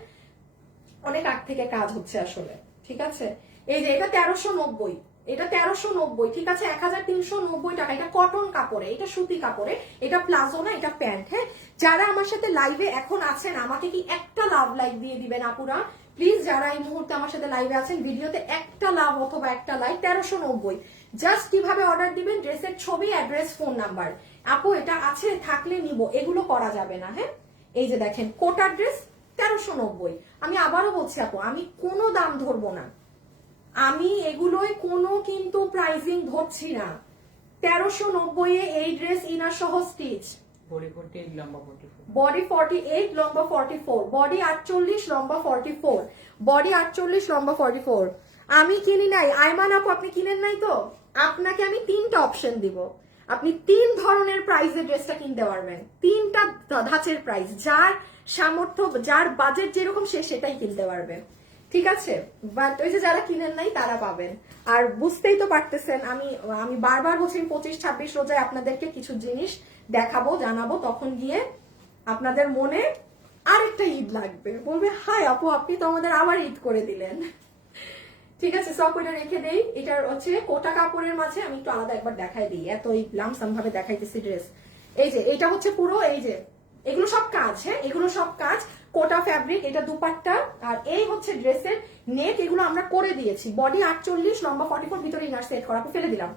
অনেক আগ থেকে কাজ হচ্ছে আসলে, ঠিক আছে? এই যে এটা 1390, এটা 1390, ঠিক আছে 1390 টাকা। এটা কটন কাপড়ে, এটা সুতি কাপড়ে, এটা প্লাজো না, এটা প্যান্ট। হ্যাঁ যারা আমার সাথে লাইভে এখন আছেন আমাকে কি একটা লাভ লাইক দিয়ে দিবেন আপুরা প্লিজ? যারা এই মুহূর্তে আমার সাথে লাইভে আছেন ভিডিওতে একটা লাভ অথবা একটা লাইক। 1390। জাস্ট কিভাবে অর্ডার দিবেন, ড্রেসের ছবি, অ্যাড্রেস, ফোন নাম্বার। আপু এটা আছে থাকলে নিব, এগুলো করা যাবে না। হ্যাঁ এই যে দেখেন কোটা ড্রেস 1390। আমি আবারও বলছি আপু আমি কোনো দাম ধরবো না, আমি এগুলোই কোনো কিন্তু প্রাইজিং ধরছি না। 1390 এ এই ড্রেস ইনার সহ স্টিচ, বডি 48 লম্বা 44, বডি 48 লম্বা 44, বডি 48 লম্বা 44। আমি কিনি নাই, আইমান আপু আপনি কিনেন নাই তো? আপনাকে আমি 3টা অপশন দিব, আপনি 3 ধরনের প্রাইসে ড্রেসটা কিনতে পারবেন, 3টা ধাঁচের প্রাইস, যার সামর্থ্য যার বাজেট যেরকম সে সেটাই কিনতে পারবে, ঠিক আছে? বাট ওই যে যারা কিনেন নাই তারা পাবেন। আর বুঝতেই তো পারতেছেন আমি বারবার বলছি 25-26 রোজায় আপনাদেরকে কিছু জিনিস দেখাবো জানাবো, তখন গিয়ে আপনাদের মনে আরেকটা ঈদ লাগবে, বলবে হাই আপু আপনি তো আমাদের আবার ঈদ করে দিলেন। ঠিক আছে সব ওইটা রেখে দেই। এটার হচ্ছে কোটা কাপড়ের মাঝে আমি একটু আলাদা একবার দেখাই দিই, এত লামসাম ভাবে দেখাইতেছি ড্রেস। এই যে এটা হচ্ছে পুরো, এই যে এগুলো সব কাজ, হ্যাঁ এগুলো সব কাজ, কোটা ফ্যাব্রিক, এটা দুপাট্টা, আর এই হচ্ছে ড্রেসের নেক, এগুলো আমরা করে দিয়েছি। বডি 48 লম্বা 44, ভিতরে ইনার সেট করা, ফেলে দিলাম।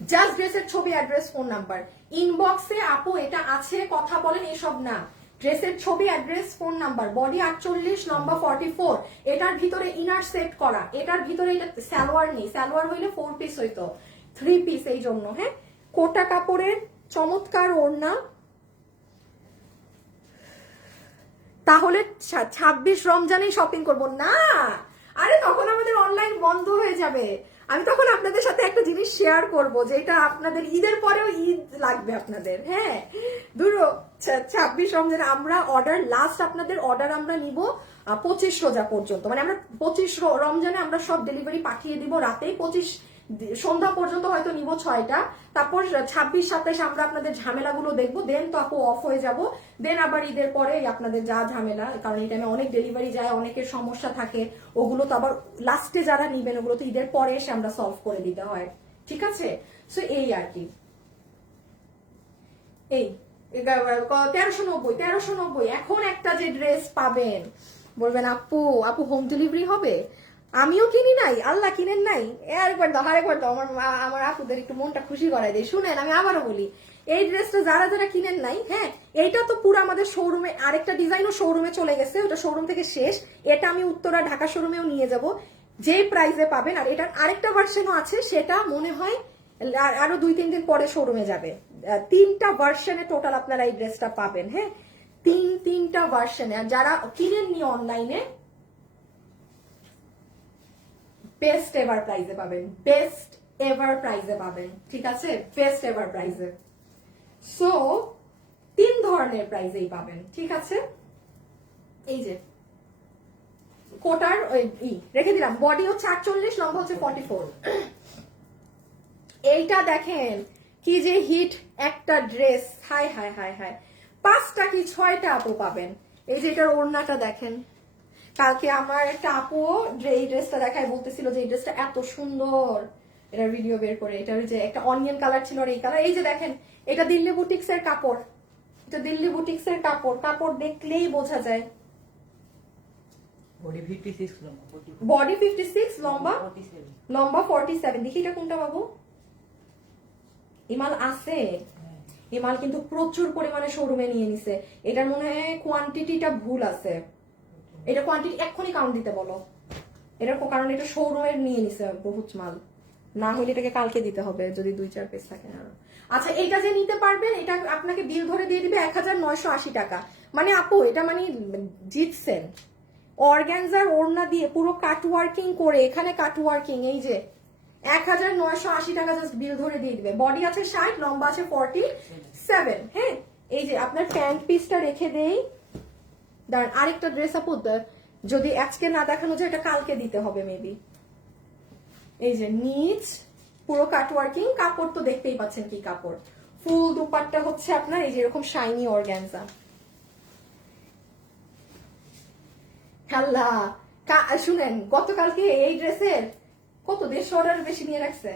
জাস্ট ড্রেসের ছবি, অ্যাড্রেস, ফোন নাম্বার। ইনবক্সে আপু এটা আছে কথা বলেন, এসব না। ড্রেসের ছবি, অ্যাড্রেস, ফোন নাম্বার। বডি 48, লম্বা 44। এটার ভিতরে ইনার সেট করা, এটার ভিতরে এটা সালোয়ার নেই, সালোয়ার হইলে 4 পিস হইতো, 3 পিস এই জন্য। হ্যাঁ, কোটা কাপড়ের চমৎকার ওড়না। তাহলে 26 রমজানেই শপিং করব না? আরে তখন আমাদের অনলাইন বন্ধ হয়ে যাবে। আমি তখন আপনাদের সাথে একটা জিনিস শেয়ার করব, যেটা আপনাদের ঈদের পরেও ঈদ লাগবে আপনাদের। হ্যাঁ, ধরো 26 রমজানে আমরা অর্ডার, লাস্ট আপনাদের অর্ডার আমরা নিব 25 রোজা পর্যন্ত। মানে আমরা 25 রমজানে আমরা সব ডেলিভারি পাঠিয়ে দিব রাতেই, 25 সন্ধ্যা পর্যন্ত হয়তো নিব 6টা। তারপর 26, 27 আমরা আপনাদের ঝামেলাগুলো দেখবো, দেন তো আপু অফ হয়ে যাব। দেন আবার ঈদের পরে আপনাদের যা ঝামেলা, কারণ এই টাইমে অনেক ডেলিভারি যায়, অনেকের সমস্যা থাকে, ওগুলো তো আবার লাস্টে যারা নিবেন ওগুলো তো ঈদের পরে এসে আমরা সলভ করে দিতে হয়। ঠিক আছে, সো এই আর কি। এই 1390 এখন একটা যে ড্রেস পাবেন, বলবেন আপু আপু হোম ডেলিভারি হবে? আমিও কিনি নাই, আল্লাহ কিনেন নাই। আরেকবার দাও, আরেকবার দাও, আমার আপুদের একটু মনটা খুশি করাই দেয়। শুনেন, আমি আবারও বলি, এই ড্রেসটা যারা যারা কিনেন নাই, হ্যাঁ, এইটা তো পুরো আমাদের শোরুমে, আরেকটা ডিজাইনও শোরুমে চলে গেছে, ওটা শোরুম থেকে শেষ। এটা আমি উত্তরা ঢাকা শোরুমেও নিয়ে যাব, যে প্রাইসে পাবেন। আর এটার আরেকটা ভার্সনও আছে, সেটা মনে হয় আরো 2-3 দিন পরে শোরুমে যাবে। 3টা ভার্সনে টোটাল আপনারা এই ড্রেসটা পাবেন। হ্যাঁ, তিনটা ভার্সনে। আর যারা কিনেননি অনলাইনে, বেস্ট এভার প্রাইজে পাবেন, বেস্ট এভার প্রাইজে পাবেন। ঠিক আছে, বেস্ট এভার প্রাইজে। সো 3 ধরনের প্রাইজেই পাবেন। ঠিক আছে, এই যে কোটার রেখে দিলাম, বডি হচ্ছে 48, লম্বা হচ্ছে 44। এইটা দেখেন কি যে হিট একটা dress, high high high high. 5টা কি 6টা আপু পাবেন। এই যে এটার ওড়নাটা দেখেন, কালকে আমার একটা আপু এই ড্রেসটা দেখায়, বলতেছিল যে এই ড্রেসটা এত সুন্দর, এটার ভিডিও বের করে। এটার যে একটা অনিয়ন কালার ছিল আর এই কালার। এই যে দেখেন, এটা দিল্লি বুটিক্স এর কাপড়, এটা দিল্লি বুটিক্স এর কাপড়। কাপড় দেখলেই বোঝা যায়। বডি 56, লম্বা 47। দেখি এটা কোনটা বাবু? ইমাল আছে, ইমাল কিন্তু প্রচুর পরিমাণে শোরুমে নিয়ে নিছে। এটার মনে হয় কোয়ান্টিটিটা ভুল আছে, এটা কোয়ান্টিটি এক্ষুনি কাউন্ট দিতে বলো। এটা কারণ এটা শোরুমের নিয়ে নিছে বহুত মাল, না হলে এটাকে কালকে দিতে হবে যদি 2-4 পিস থাকে আরো। আচ্ছা, এটা যে নিতে পারবেন, এটা আপনাকে বিল ধরে দিয়ে দিবে 1980 টাকা। মানে আপু এটা মানে জিতছেন। অর্গানজার ওড়না দিয়ে পুরো কাট ওয়ার্কিং করে, এখানে কাট ওয়ার্কিং, এই যে 1980 টাকা জাস্ট বিল ধরে দিয়ে দিবে। বডি আছে 60, লম্বা আছে 47। হ্যাঁ, এই যে আপনার প্যান্ট পিসটা রেখে দেই। দাঁড়ান, আরেকটা ড্রেস আপু যদি আজকে না দেখানো যায়, এটা কালকে দিতে হবে মেবি। এই যে নিচ পুরো কাট ওয়ার্কিং, কাপড় তো দেখতেই পাচ্ছেন কি কাপড়। ফুল দুপাট্টা হচ্ছে আপনার এই যে এরকম শাইনি অর্গানজা। আল্লাহ, শুনেন, গতকালকে এই ড্রেসের কত 150 অর্ডার বেশি নিয়ে রাখছে।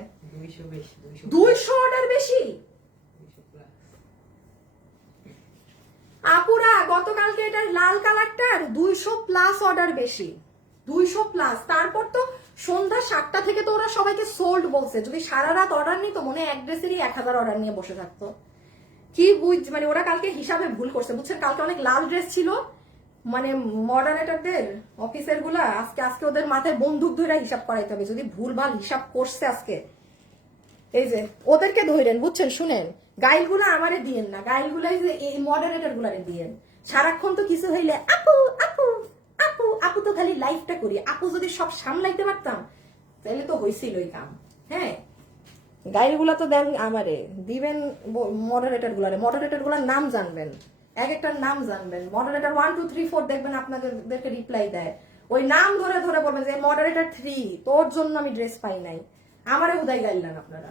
200 অর্ডার বেশি আপুরা। গতকালকে এটার লাল কালারটার 200+ অর্ডার বেশি, 200+। তারপর তো সন্ধ্যা 7টা থেকে তো ওরা সবাইকে সোল্ড বলছে। যদি সারা রাত অর্ডার নিত, মনে হয় এক ড্রেসেরই 1000 অর্ডার নিয়ে বসে থাকতো। কি মানে ওরা কালকে হিসাবে ভুল করছে, বুঝছেন? কালকে অনেক লাল ড্রেস ছিল, মানে মডারেটরদের অফিসের গুলা আজকে ওদের মাথায় বন্দুক ধরে হিসাব করাইতে হবে, যদি ভুলভাল হিসাব করছে আজকে। এই যে ওদেরকে ধরেন, বুঝছেন? শুনেন, গাইলগুলা আমারে দিয়েন না, গাইলগুলা এই মডারেটর গুলারে দিয়েন। সারাক্ষণ তো কিছু হইলে আপু আপু আপু আপু, তো খালি লাইফটা করি। আপু যদি সব সামলাইতে পারতাম তাহলে তো হয়েছিলই কাম। হ্যাঁ, গাইলগুলা তো দেন আমারে, দিবেন মডারেটর গুলারে। মডারেটর গুলার নাম জানবেন, এক একটার নাম জানবেন। মডারেটর 1 2 3 4 দেখবেন আপনাদেরকে রিপ্লাই দেয়, ওই নাম ধরে ধরে বলবেন যে মডারেটর 3 তোর জন্য আমি ড্রেস পাই নাই, আমারে উদয় গাইলেন আপনারা।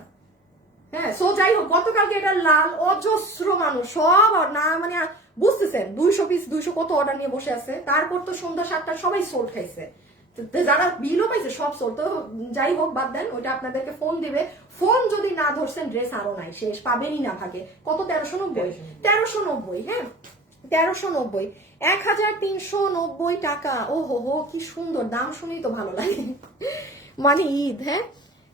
হ্যাঁ, সো যাই হোক, গতকালকে এটা লাল অজস্র মানুষ সব না, মানে বুঝতেছেন 200 পিস 200 কত অর্ডার নিয়ে বসে আছে। তারপর তো সন্ধ্যা 7টা সবাই সোল্ড খাইছে, যারা বিলও পাইছে সব সোল্ড। তো যাই হোক, বাদ দেন, ওইটা আপনাদেরকে ফোন দিবে। ফোন যদি না ধরছেন, ড্রেস আরো নাই, শেষ, পাবেনই না ভাগে। কত? 1390। হ্যাঁ, 1390, 1390 টাকা। ও হো হো, কি সুন্দর দাম, শুনেই তো ভালো লাগে। মানে ঈদ। হ্যাঁ,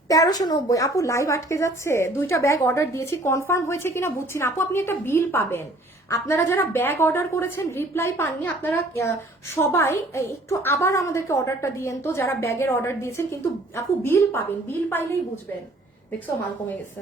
1390। আপু লাইভ আটকে যাচ্ছে, দুইটা ব্যাগ অর্ডার দিয়েছি, কনফার্ম হয়েছে কিনা বুঝছি না। আপু আপনি একটা বিল পাবেন, আপনারা যারা ব্যাগ অর্ডার করেছেন রিপ্লাই পাননি আপনারা সবাই একটু আবার আমাদেরকে অর্ডারটা দিয়েন তো, যারা ব্যাগের অর্ডার দিয়েছেন। কিন্তু আপু বিল পাবেন, বিল পাইলেই বুঝবেন। দেখছো মাল কমে গেছে।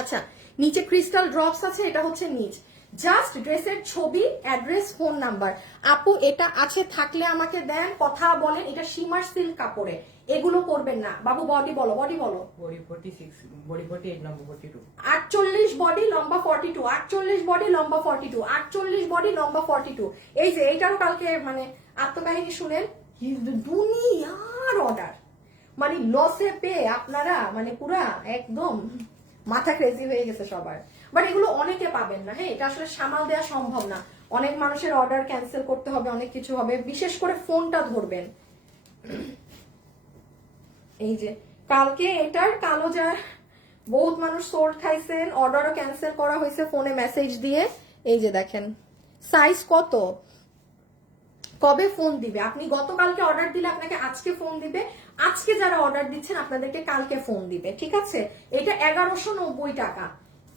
আচ্ছা, নিচে ক্রিস্টাল ড্রপস আছে, এটা হচ্ছে নিচ। জাস্ট ড্রেসের ছবি, অ্যাড্রেস, ফোন নাম্বার। আপু এটা আছে থাকলে আমাকে দেন, কথা বলেন। এটা শিমার সিল্ক কাপড়ে, এগুলো করবেন না। বাবু বডি বলো, বডি বলো। বডি 46, বডি 48, লম্বা 42। 48 বডি, লম্বা 42, 48 বডি, লম্বা 42, 48 বডি, লম্বা 42। এই যে এইটারও কালকে মানে আত্মকাহিনী শুনেন, দুনিয়ার অর্ডার, মানে লসে পেয়ে আপনারা মানে পুরা একদম মাথা ক্রেজি হয়ে গেছে সবার। বাট এগুলো অনেকে পাবেন না, হ্যাঁ, এটা আসলে সামাল দেওয়া সম্ভব না। অনেক মানুষের অর্ডার ক্যান্সেল করতে হবে, অনেক কিছু হবে, বিশেষ করে ফোনটা ধরবেন। এই যে কালকে এটার কালো যা বহুত মানুষ সোল্ড খাইছেন, অর্ডারও ক্যান্সেল করা হয়েছে ফোনে মেসেজ দিয়ে। এই যে দেখেন সাইজ কত, কবে ফোন দিবে। আপনি গতকালকে অর্ডার দিলে আপনাকে আজকে ফোন দিবে, আজকে যারা অর্ডার দিচ্ছেন আপনাদেরকে কালকে ফোন দিবে, ঠিক আছে। এটা 1190 টাকা,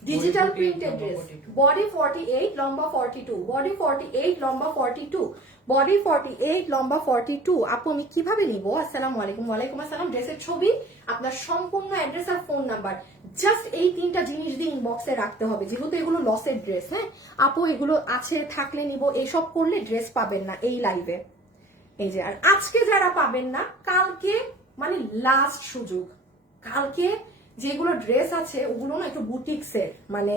ডিজিটাল প্রিন্টেড ড্রেস। বডি 48, লম্বা 42, বডি 48, লম্বা 42, বডি 48, লম্বা 42। আপু আমি কিভাবে নিব? আসসালামু আলাইকুম। ওয়ালাইকুম আসসালাম। ড্রেসের ছবি, আপনার সম্পূর্ণ অ্যাড্রেস আর ফোন নাম্বার, জাস্ট এই তিনটা জিনিস দিয়ে ইনবক্সে রাখতে হবে, যেহেতু এগুলো লসের ড্রেস। হ্যাঁ আপু এগুলো আছে থাকলে নিব, এইসব করলে ড্রেস পাবেন না এই লাইভে। এই যে আর আজকে যারা পাবেন না, কালকে মানে লাস্ট সুযোগ। কালকে যেগুলো ড্রেস আছে ওগুলো না একটু বুটিক্সের, মানে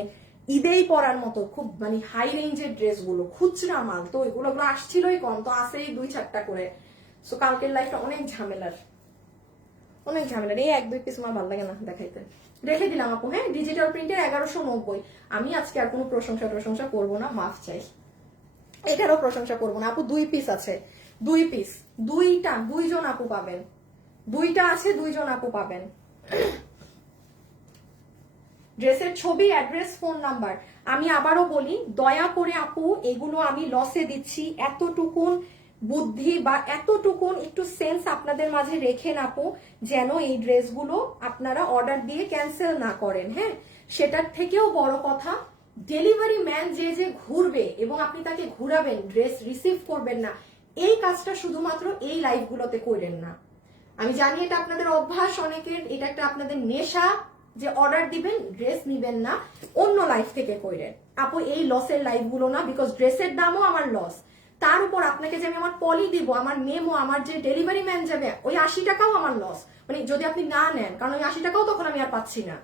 ঈদেই পরার মতো খুব মানে হাই রেঞ্জের ড্রেসগুলো, খুচরা মাল তো, এগুলো আসছিলই কম, তো আসেই 2-4টা করে। সো কালকের লাইফটা অনেক ঝামেলার, অনেক ঝামেলার। এই 1-2 পিস আমার ভালো লাগে না দেখাইতে, রেখে দিলাম আপু। হ্যাঁ ডিজিটাল প্রিন্টের 1190। আমি আজকে আর কোনো প্রশংসা করবো না, মাফ চাই। এটারও প্রশংসা করবো না আপু। 2 পিস আছে, 2 পিস, দুইটা, 2 জন আপু পাবেন, 2টা আছে, 2 জন আপু পাবেন। ড্রেসের ছবি, অ্যাড্রেস, ফোন নাম্বার। আমি আবারও বলি, দয়া করে আপু এগুলো আমি লসে দিচ্ছি, এতটুকুন বুদ্ধি বা এতটুকুন একটু সেন্স আপনাদের মাঝে রেখেন আপু, যেন এই ড্রেসগুলো আপনারা অর্ডার দিয়ে ক্যান্সেল না করেন। হ্যাঁ সেটার থেকেও বড় কথা, ডেলিভারি ম্যান যে যে ঘুরবে এবং আপনি তাকে ঘুরাবেন, ড্রেস রিসিভ করবেন না, এই কাজটা শুধুমাত্র এই লাইভগুলোতে করেন না। আমি জানি এটা আপনাদের অভ্যাস অনেকের, এটা একটা আপনাদের নেশা যে অর্ডার দিবেন ড্রেস নিবেন না, অন্য লাইফ থেকে কইরেন আপু। এই লসের লাইফ গুলো না, বিকজ ড্রেসের দামও আমার লস, তার উপর আপনাকে যে আমি আমার পলি দিব, আমার মেমো, আমার যে ডেলিভারি ম্যান যাবে, ওই 80 টাকাও আমার লস, মানে যদি আপনি না নেন, কারণ ওই 80 টাকাও তখন আমি আর পাচ্ছি না।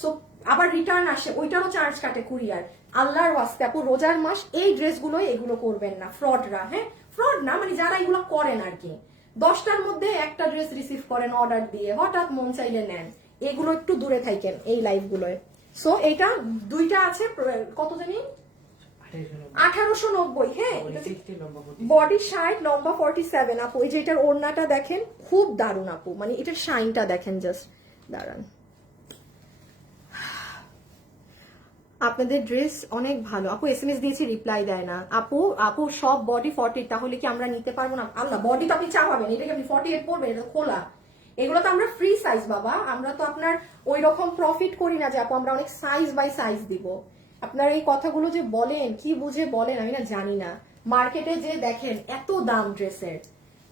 সো আবার রিটার্ন আসে, ওইটারও চার্জ কাটে কুরিয়ার। আল্লাহর ওয়াস্তে আপু রোজার মাস এই ড্রেসগুলোই এগুলো করবেন না, ফ্রডরা। হ্যাঁ ফ্রড না, মানে যারা এগুলো করেন আর কি, 10টার মধ্যে একটা ড্রেস রিসিভ করেন অর্ডার দিয়ে, হঠাৎ মন চাইলে নেন, এগুলো একটু দূরে থাকেন এই লাইভ গুলোয়। সো এটা 2টা আছে, কত জানি 1890। হ্যাঁ বডি 60, লম্বা 47 আপু। এই যে এটার ওড়নাটা দেখেন, খুব দারুণ আপু, মানে এটার শাইনটা দেখেন, জাস্ট দাঁড়ান। আপনাদের ড্রেস অনেক ভালো আপু, SMS দিয়েছি রিপ্লাই দেয় না আপু। আপু সব বডি 40, তাহলে কি আমরা নিতে পারবো না? আল্লাহ, বডি তো আপনি চাপাবেন, এটাকে আপনি 48 পড়বেন, এটা খোলা। এগুলো তো আমরা ফ্রি সাইজ বাবা, আমরা তো আপনার ওই রকম প্রফিট করি না যে আপু আমরা অনেক সাইজ বাই সাইজ দিব। আপনার এই কথাগুলো যে বলেন, কি বুঝে বলেন আমি না জানি না। মার্কেটে যে দেখেন এত দাম ড্রেসের,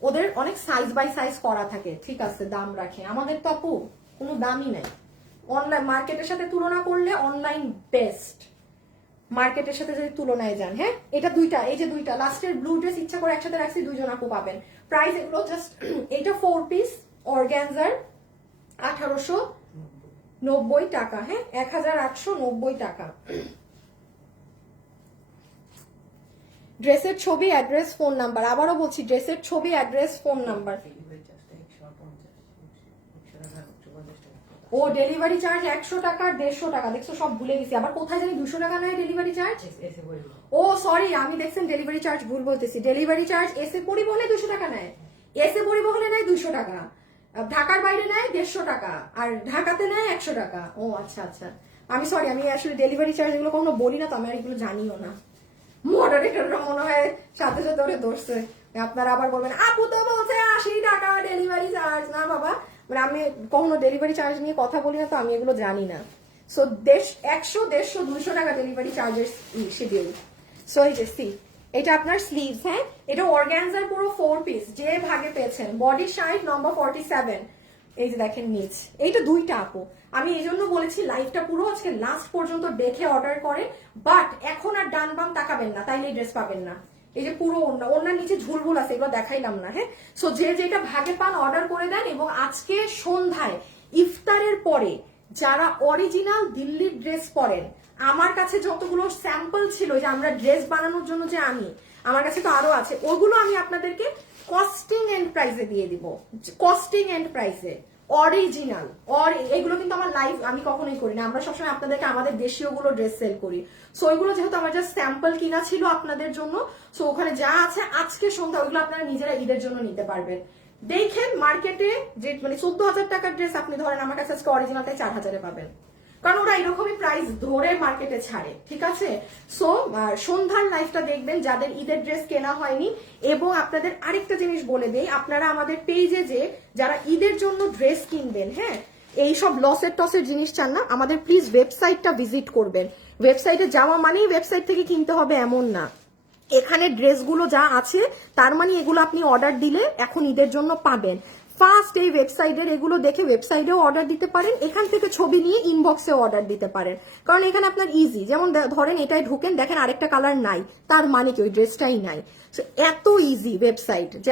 ওদের অনেক সাইজ বাই সাইজ করা থাকে, ঠিক আছে, দাম রাখে। আমাদের তো আপু কোনো দামই নাই, অনলাইন মার্কেটের সাথে তুলনা করলে অনলাইন বেস্ট, মার্কেটের সাথে যদি তুলনায় যান। হ্যাঁ এটা 2টা, এই যে 2টা লাস্টের ব্লু ড্রেস ইচ্ছা করে একসাথে রাখছি, 2 জন আপু পাবেন। প্রাইস এগুলো জাস্ট, এটা 4 পিস অর্গানজার 1890 টাকা। হ্যাঁ 1890 টাকা। ড্রেসের ছবি, অ্যাড্রেস, ফোন নাম্বার। আবারও বলছি, ড্রেসের ছবি, অ্যাড্রেস, ফোন নাম্বার। ও ডেলিভারি চার্জ 100 টাকা, 150 টাকা, দেখছো সব ভুলে গেছি। আবার কোথায় জানি 200 টাকা নেয় ডেলিভারি চার্জ। ও সরি, আমি দেখছেন ডেলিভারি চার্জ ভুল বলতেছি। ডেলিভারি চার্জ এসে পরিবহনে 200 টাকা নেয়, এসে পরিবহনে নেয় 200 টাকা, ঢাকার বাইরে নেয় 150 টাকা, আর ঢাকাতে নেয় 100 টাকা। ও আচ্ছা আচ্ছা, আমি সরি, আমি আসলে ডেলিভারি চার্জ এগুলো কখনো বলি না, তো আমি আর এগুলো জানিও না। মডারেটররা মনে হয় সাথে সাথে ওরে ধরছে। আপনারা আবার বলবেন আপু তো বলছে 80 টাকা ডেলিভারি চার্জ। না বাবা, মানে আমি কখনো ডেলিভারি চার্জ নিয়ে কথা বলি না, তো আমি এগুলো জানি না। সো 100, 150, 200 টাকা ডেলিভারি চার্জেস শিডিউল। সো এই যে সি, এটা আপনার স্লিভস, হ্যাঁ, এটা অর্গানজার পুরো 4 পিস, যে ভাগে পেয়েছেন। বডি সাইজ নম্বর 47। এই যে দেখেন নিচ, এইটা 2টা আপু। আমি এই জন্য বলেছি লাইভটা পুরো আজকে লাস্ট পর্যন্ত দেখে অর্ডার করে, বাট এখন আর ডান বাম তাকাবেন না, তাইলে এই ড্রেস পাবেন না। এই যে পুরো ওনার নিচে ঝুলঝুল আছে, এগুলো দেখাইলাম না, হ্যাঁ। সো যে যেটা ভাগে পান অর্ডার করে দেন, এবং আজকে সন্ধ্যায় ইফতারের পরে যারা অরিজিনাল দিল্লির ড্রেস পরেন, আমার কাছে যতগুলো স্যাম্পল ছিল যে আমরা ড্রেস বানানোর জন্য যে আনি, আমার কাছে তো আরো আছে, ওগুলো আমি আপনাদেরকে কস্টিং এন্ড প্রাইসে দিয়ে দিব। কস্টিং এন্ড প্রাইসে অরিজিনাল। এগুলো কিন্তু আমার লাইভ আমি কখনোই করি না, আমরা সবসময় আপনাদেরকে আমাদের দেশীয় গুলো ড্রেস সেল করি। সো ওইগুলো যেহেতু আমার জাস্ট স্যাম্পল কিনা ছিল আপনাদের জন্য, সো ওখানে যা আছে আজকে সন্ধ্যা ওইগুলো আপনারা নিজেরা ঈদের জন্য নিতে পারবেন। দেখেন মার্কেটে যে মানে 14,000 টাকার ড্রেস আপনি ধরেন আমার কাছে আজকে অরিজিনালটাই 4,000-এ পাবেন, কারণ ওরা এরকমই প্রাইস ধরে মার্কেটে ছাড়ে, ঠিক আছে। সো সন্ধ্যার লাইফটা দেখবেন যাদের ঈদের ড্রেস কেনা হয়নি। এবং আপনাদের আরেকটা জিনিস বলে দেই, আপনারা আমাদের পেজে যে যারা ঈদের জন্য ড্রেস কিনবেন, হ্যাঁ, এইসব লসের টসের জিনিস চান না, আমাদের প্লিজ ওয়েবসাইটটা ভিজিট করবেন। ওয়েবসাইটে যাওয়া মানেই ওয়েবসাইট থেকে কিনতে হবে এমন না, এখানে ড্রেসগুলো যা আছে তার মানে এগুলো আপনি অর্ডার দিলে এখন ঈদের জন্য পাবেন। ফার্স্ট এই ওয়েবসাইটের এগুলো দেখে ওয়েবসাইটেও অর্ডার দিতে পারেন, এখান থেকে ছবি নিয়ে ইনবক্সেও অর্ডার দিতে পারেন, কারণ এখানে আপনার ইজি। যেমন ধরেন এটাই ঢুকেন, দেখেন আরেকটা কালার নাই, তার মানে কি ওই ড্রেসটাই নাই। এত ইজি ওয়েবসাইট যে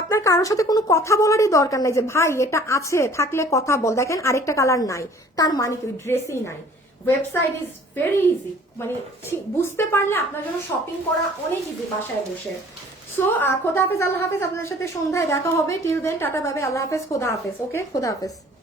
আপনার কারোর সাথে কোনো কথা বলারই দরকার নাই যে ভাই এটা আছে থাকলে কথা বল, দেখেন আরেকটা কালার নাই, তার মানে কি ওই ড্রেসই নাই। ওয়েবসাইট ইজ ভেরি ইজি, মানে বুঝতে পারলে আপনার জন্য শপিং করা অনেক ইজি বাসায় বসে। সো খোদা হাফেজ, আল্লাহ হাফেজ, আপনার সাথে সন্ধ্যায় দেখা হবে। টিল দেন টাটা, বাবে, আল্লাহ হাফেজ, খোদা হাফেজ। ওকে, খোদা হাফেজ।